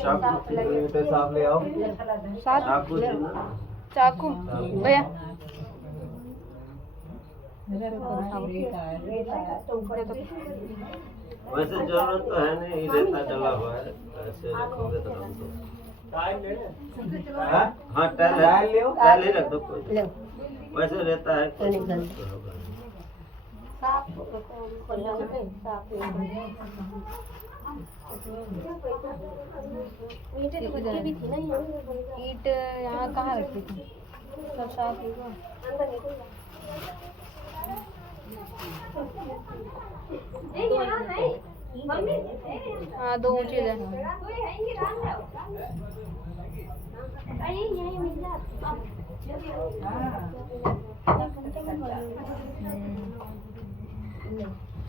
साफ लगे ईंटें साफ ले आओ। साथ चाकू देना। चाकू भैया वैसे जरूरत तो है नहीं, रेता डला हुआ है, ऐसे रखोगे तो हम तो हाँ टाइल ही रख दो, कोई वैसे रहता है ईट यहाँ कहाँ रखी थी सब साफ होगा। हाँ 2 ऊंची है।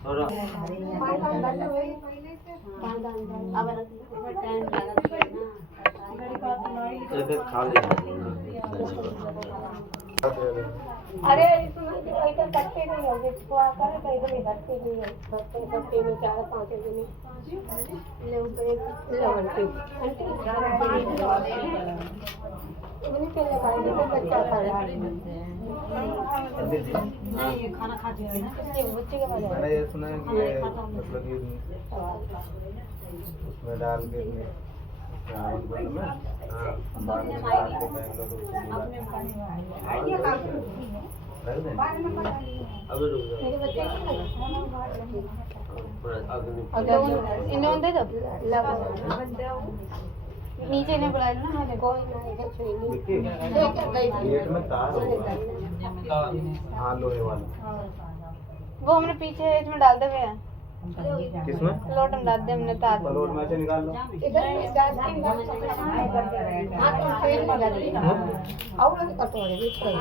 और खाली अरे इसमें इधर कट्टे नहीं होंगे, थोड़ा कर तो इधर में कट्टे नहीं है, कट्टे में 4-5 दिन ले घंटे इतनी पहले खाएंगे तो बच्चा खा रहा है। ये खाना खाते हैं ना, इसके बच्चे के बाद मैंने ये सुना है कि ये मतलब कि उसमें डाल के मेरे बच्चे इन्होंने दे दो नीचे ने बुलाया ना मैंने कोई ना इधर छुई गेट में तार होगा। हाँ लोहे वाला वो हमने पीछे इसमें डाल दे भैया। किसमें लोट में डाल दे हमने तार रोड में से निकाल लो। इधर हाँ तो फेर लगा दी और कटोरे बीच कर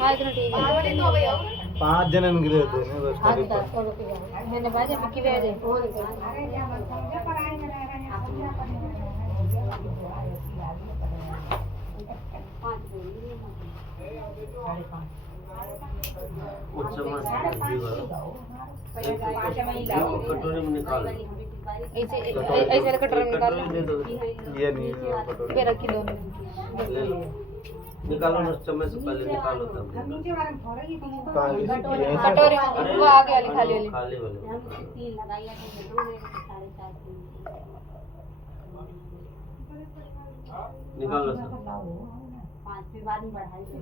हाँ इतना ठीक है 5 जन गिरे थे ना बस हाँ करीब। 10 रुपये मैंने बाजे बिक्की भेजे कटोरे में निकालो, ऐसे ऐसे कटोरे में निकाल दे दो, ये नहीं कटोरी पे रखी दो ले लो, निकालो ना, चम्मच से पहले निकालो तब कहाँ ये कटोरी वो आगे वाली खाली वाली खाली वाले निकालो सब।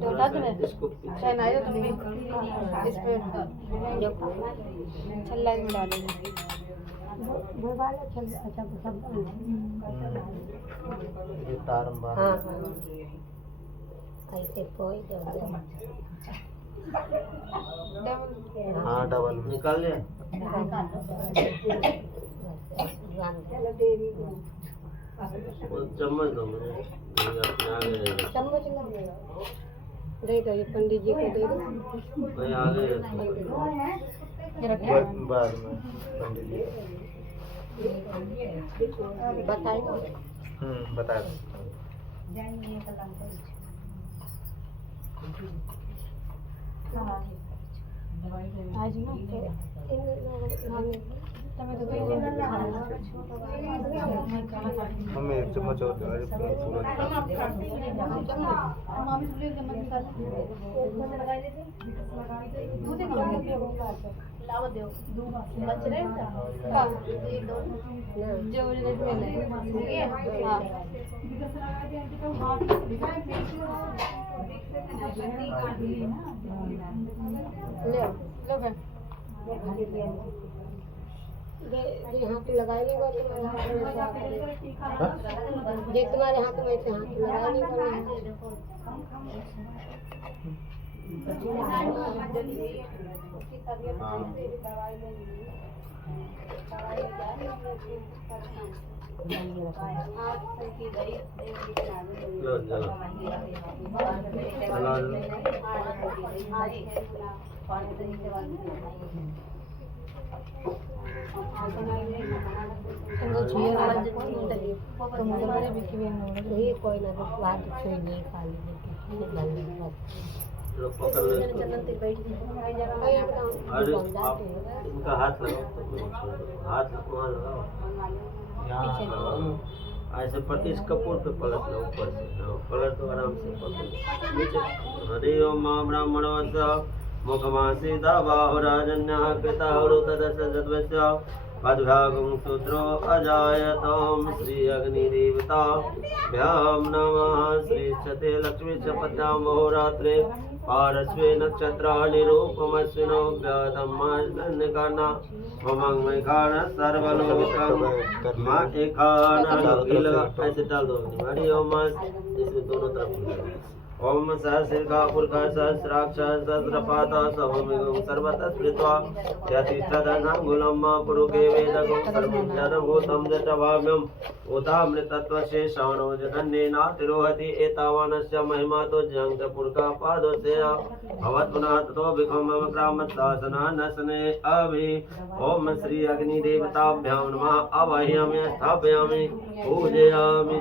डोला तो है इसको छना है तुम भी इस पे छल्ला में डालेंगे वाला चल अच्छा सब ये तार बाहर। हाँ ऐसे कोई हाँ डबल निकाल लिया। वो चम्मच दो मुझे, ये अपने आगे रहेगा। चम्मच लग दे दो, ये पंडित जी को दे दो। भाई आगे रखो। ये रखो। बाद में पंडित जी बताइए। बता दो। आज ना તમે તો કઈ मम्मी एक चम्मच और दो। अरे पूरा मामी थोड़ी एकदम लावा दो बच रहे हैं हां जो मुझे में ले ठीक है हां ले लो फिर ये हाथ लगाएंगे वो तुम्हारे हाथ में ये तुम्हारे हाथ में से हाथ लगाएंगे कोई ना बात छुई नहीं खाली अरे आप इनका हाथ लगाओ, हाथ वहाँ लगाओ, ऐसे प्रतिश कपूर पे पलट लो ऊपर से, पलट तो आराम से पलट नीचे। हरि ओम मां ब्राह्मणवत् मुखमासीता बाहुराजन्यः कृतावृतदशजद्वस्य पद्भागं शूद्रो अजायतं श्री अग्निदेवताभ्यां नमः। श्रीक्षते लक्ष्मी च पद्यां बहुरात्रे पारस्वे नक्षत्राणि रूपमश्विनो व्यातमन्निकाना ममं मेघान सर्वलोकं मां एकाना ऐसे डाल दो। हरि ओम इसमें दोनों तरफ ओम सहस्रिका पुरखा सहस्राक्ष सहस्रपाता सहमिगं सर्वतः स्मृत्वा यतिष्ठदनाङ्गुलं पुरुखे वेदगं सर्वं जडभूतं जटभाव्यम् उतामृतत्वशेषाणो जगन्नेनातिरोहति एतावानस्य महिमा तो जंग पुरखा पादोस्य भवत् पुनः ततो विखं मम ग्रामशासनानसने अभि। ओम श्री अग्निदेवताभ्यां नमः आवाहयामि स्थापयामि पूजयामि।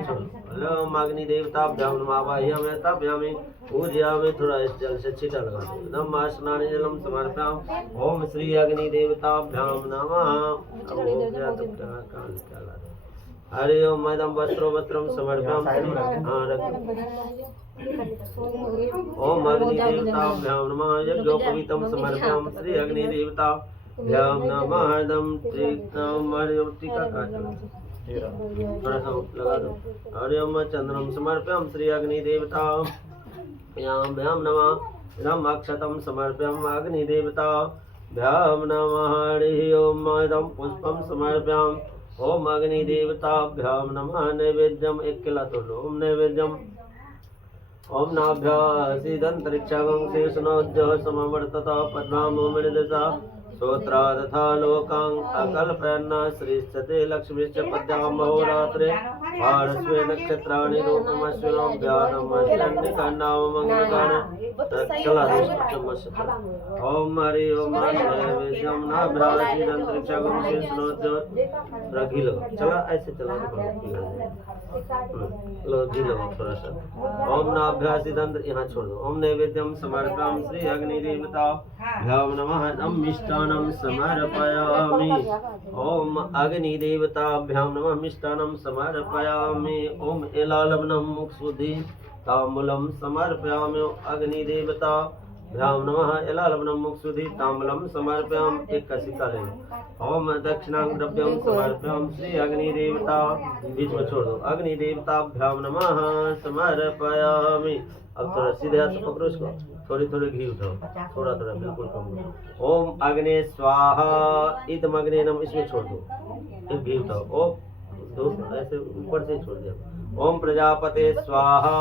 ओम अग्निदेवताभ्यां नमः आवाहयामि स्थापयामि पूजयामि। थोड़ा इस जल से छींटा लगा दो। नमः स्नान जलम समर्पयामि। ओम श्री अग्निदेवताभ्यां नमः। हरि ओम मैदम वस्त्रो वस्त्रम समर्पयामि। ओम अग्निदेवताभ्यां नमः यज्ञोपवीतं समर्पयामि। श्री अग्निदेवताभ्यां नमः दम टीका थोड़ा सा लगा दो। हरि ओम चंद्रम समर्पयामि। श्री अग्निदेवताभ्यां नमः इदम् अक्षतं समर्पयामि। अग्निदेवताभ्यां नमः। हरि ओम इदं पुष्पं समर्पयामि। ओम अग्निदेवताभ्यां नमः। नैवेद्यम एक केला तोड़ लो। ओम नैवेद्यम ओम नाभ्यासीदंतरिक्षगं शेषनोज्जः समवर्तत पद्मामोमिनिदशा श्रोत्रा तथा लोकां अकल्पयन् श्रीश्चते लक्ष्मीश्च पद्यां बहुरात्रे पार्श्वे नक्षत्राणि रूपमश्विनो व्यानमश्वन्निकन्नाममङ्गलगान चला ओम हरि ओम नैवेद्यं नाभ्यासीदंतरिक्षगं शेषनोज्जः घी लो। चला ऐसे चला लो घी लो थोड़ा सा। ओम नाभ्यासीदंत यहाँ छोड़ दो। ओम नैवेद्यम समर्पयामि। श्री अग्निदेवताभ्यां नमः इदं मिष्टान्नं समर्पयामि। ओम अग्निदेवताभ्यां नमः मिष्टान्नं समर्पयामि। ओम एलालवनं मुखशुद्धि ताम्बूलं समर्पयामि। अग्निदेवताभ्यां नमः एलालवनं मुखशुद्धि ताम्बूलं समर्पयामि। एक का सिक्का ले लो। ओम दक्षिणां द्रव्यं समर्पयामि। श्री अग्निदेवता बीच में छोड़ दो। अग्निदेवताभ्यां नमः समर्पयामि। अब थोड़ा सीधे हाथ से पकड़ो इसको, थोड़ी थोड़ी घी उठाओ, थोड़ा थोड़ा बिल्कुल कम। ओम अग्ने स्वाहा इदम अग्नेनम इसमें छोड़ दो। फिर घी उठाओ। ओम दो ऐसे ऊपर से छोड़ दिया। ओम प्रजापते स्वाहा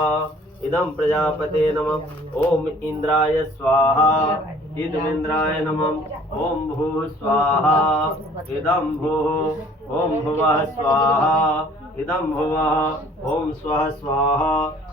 इदम प्रजापते नमः। ओम इंद्राय स्वाहा इदम इंद्राय नमः। ओम भूः स्वाहा इदम भूः। ओम भुवः स्वाहा इदम भुवः। ओम स्वः स्वाहा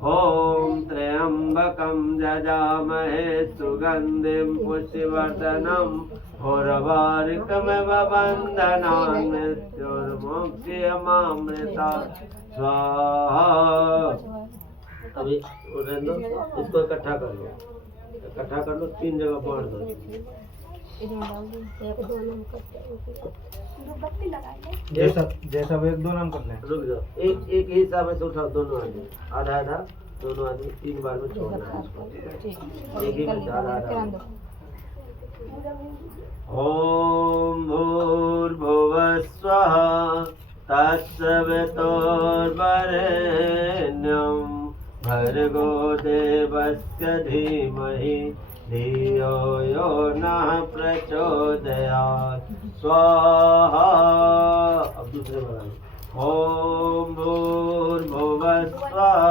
ॐ त्र्यम्बकं जजामहे सुगन्धिं पुष्टिवर्धनम् उर्वारुकमिव बन्धनान् मृत्युर्मुक्षयमामृता स्वाहा। अभी रहने दो, इसको इकट्ठा कर लो, इकट्ठा कर लो, 3 जगह बांट दो। जैसा जैसा वो 1-2 नाम कर लें। रुक जाओ, एक ही हिसाब से उठाओ दोनों आदमी, आधा आधा दोनों आदमी 3 बार में छोड़ना है इसको। एक ही में आधा आधा। ओम भूर्भुवः स्वः तत्सवितुर्वरेण्यं भर्गो देवस्य धीमहि धियो यो नः प्रचोदयात् स्वाहा। अब दूसरे बनाओ। ओम भूर्भुवः स्वः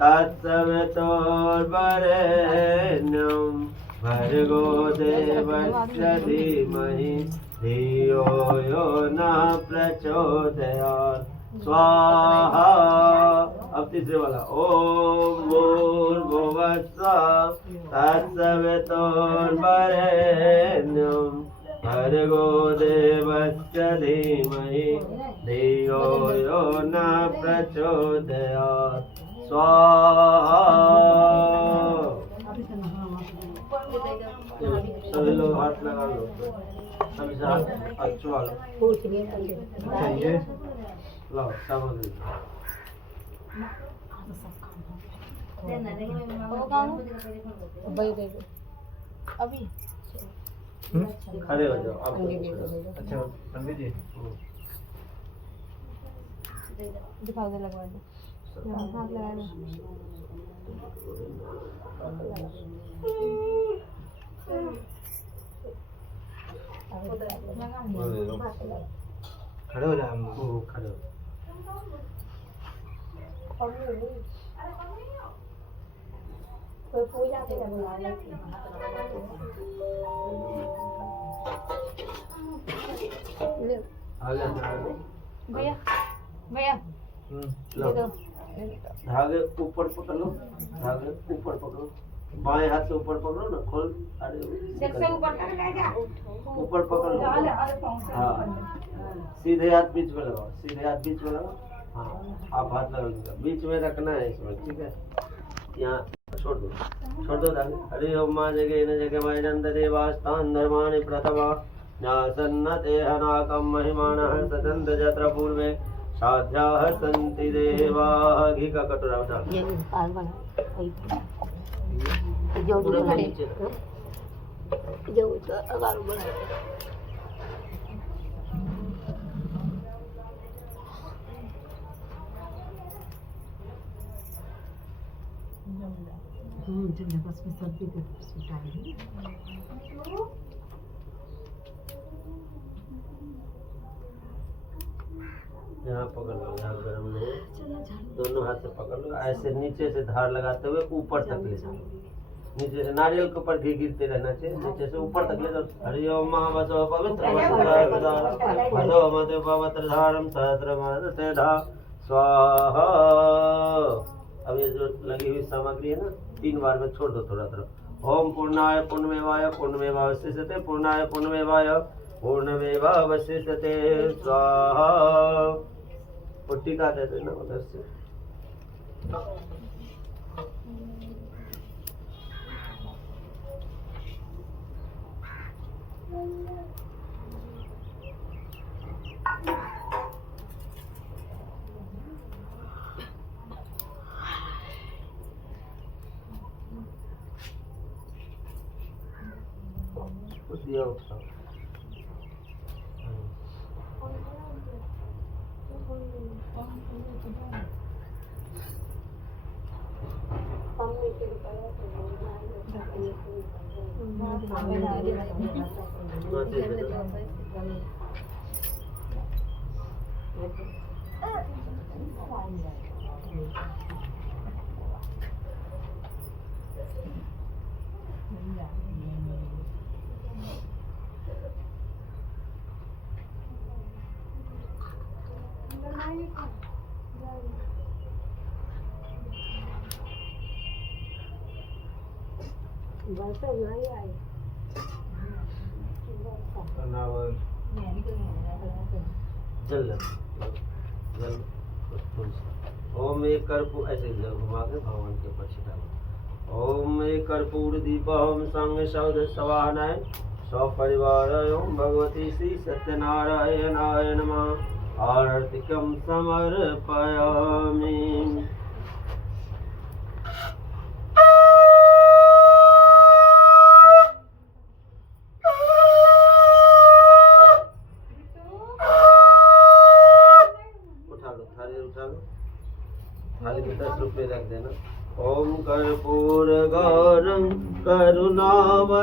तत्सवितुर्वरेण्यं भर्गो देवस्य धीमहि धियो यो नः प्रचोदयात् स्वाहा। अब तीसरे वाला। ओम भूर्भुवः स्वः तत्सवितुर्वरेण्यं भर्गो देवस्य धीमहि धियो यो नः प्रचोदयात् स्वाहा। सभी लोग हाथ लगा लो, सभी से हाथ छुआ लो। अच्छा ये लाओ सामग्री। अभी खड़े हो जाओ अब। अच्छा पंडित जी दिखाओ दे, लगवा दो, हाथ लगा दो। खड़े हो जाए हम लोग। खड़े हो। कोई पूजा के बुला ले। आगे भैया भैया दे दो। धागे ऊपर पकड़ लो, धागे ऊपर पकड़ो, बाएं हाथ से ऊपर पकड़ो ना, खोल। अरे ऊपर पकड़ लो। हाँ, सीधे हाथ बीच में लगाओ, सीधे हाथ बीच में लगाओ। हाँ, आप हाथ लगा लीजिए, बीच में रखना है इसमें, ठीक है। यहाँ छोड़ दो, छोड़ दो धागे। हरि ओम माँ जगे न जगे मैनंद देवास्तान धर्माणि प्रथमा न्यासन्न तेहनाकं महिमानः सदन्त जत्र पूर्वे साध्याः सन्ति देवाः। घी का कटोरा उठा पूरा नीचे यहाँ पकड़ लो, यहाँ गरम लो, दोनों हाथ से पकड़ लो, ऐसे नीचे से धार लगाते हुए ऊपर तक ले जाओ। नीचे से नारियल के ऊपर घी गिरते रहना चाहिए, नीचे से ऊपर तक ले जाओ। हरि ओम महावसो पवित्र भदो मधु पवित्र धारम सहस्रमते धा स्वाहा। अब ये जो लगी हुई सामग्री है ना, 3 बार में छोड़ दो थोड़ा थोड़ा। ओम पूर्णाय पूर्णमेवाय पूर्णमेवावशिष्यते पूर्णाय पूर्णमेवाय पूर्णमेवावशिष्यते स्वाहा। पुट्टी का दे देना उधर से। दिया उठाओ। बस नहीं आई जल जल ओम एक कर्पूर ऐसे घुमा के भगवान के ऊपर छिटाओ। ओम एक कर्पूर दीपम संग शब्द सवाहनाय सपरिवार ओम भगवती श्री सत्यनारायणाय नमः आरतिकं समर्पयामि। थाली में 10 रुपए रख देना। ओम कर्पूर गौरं करुणावतारं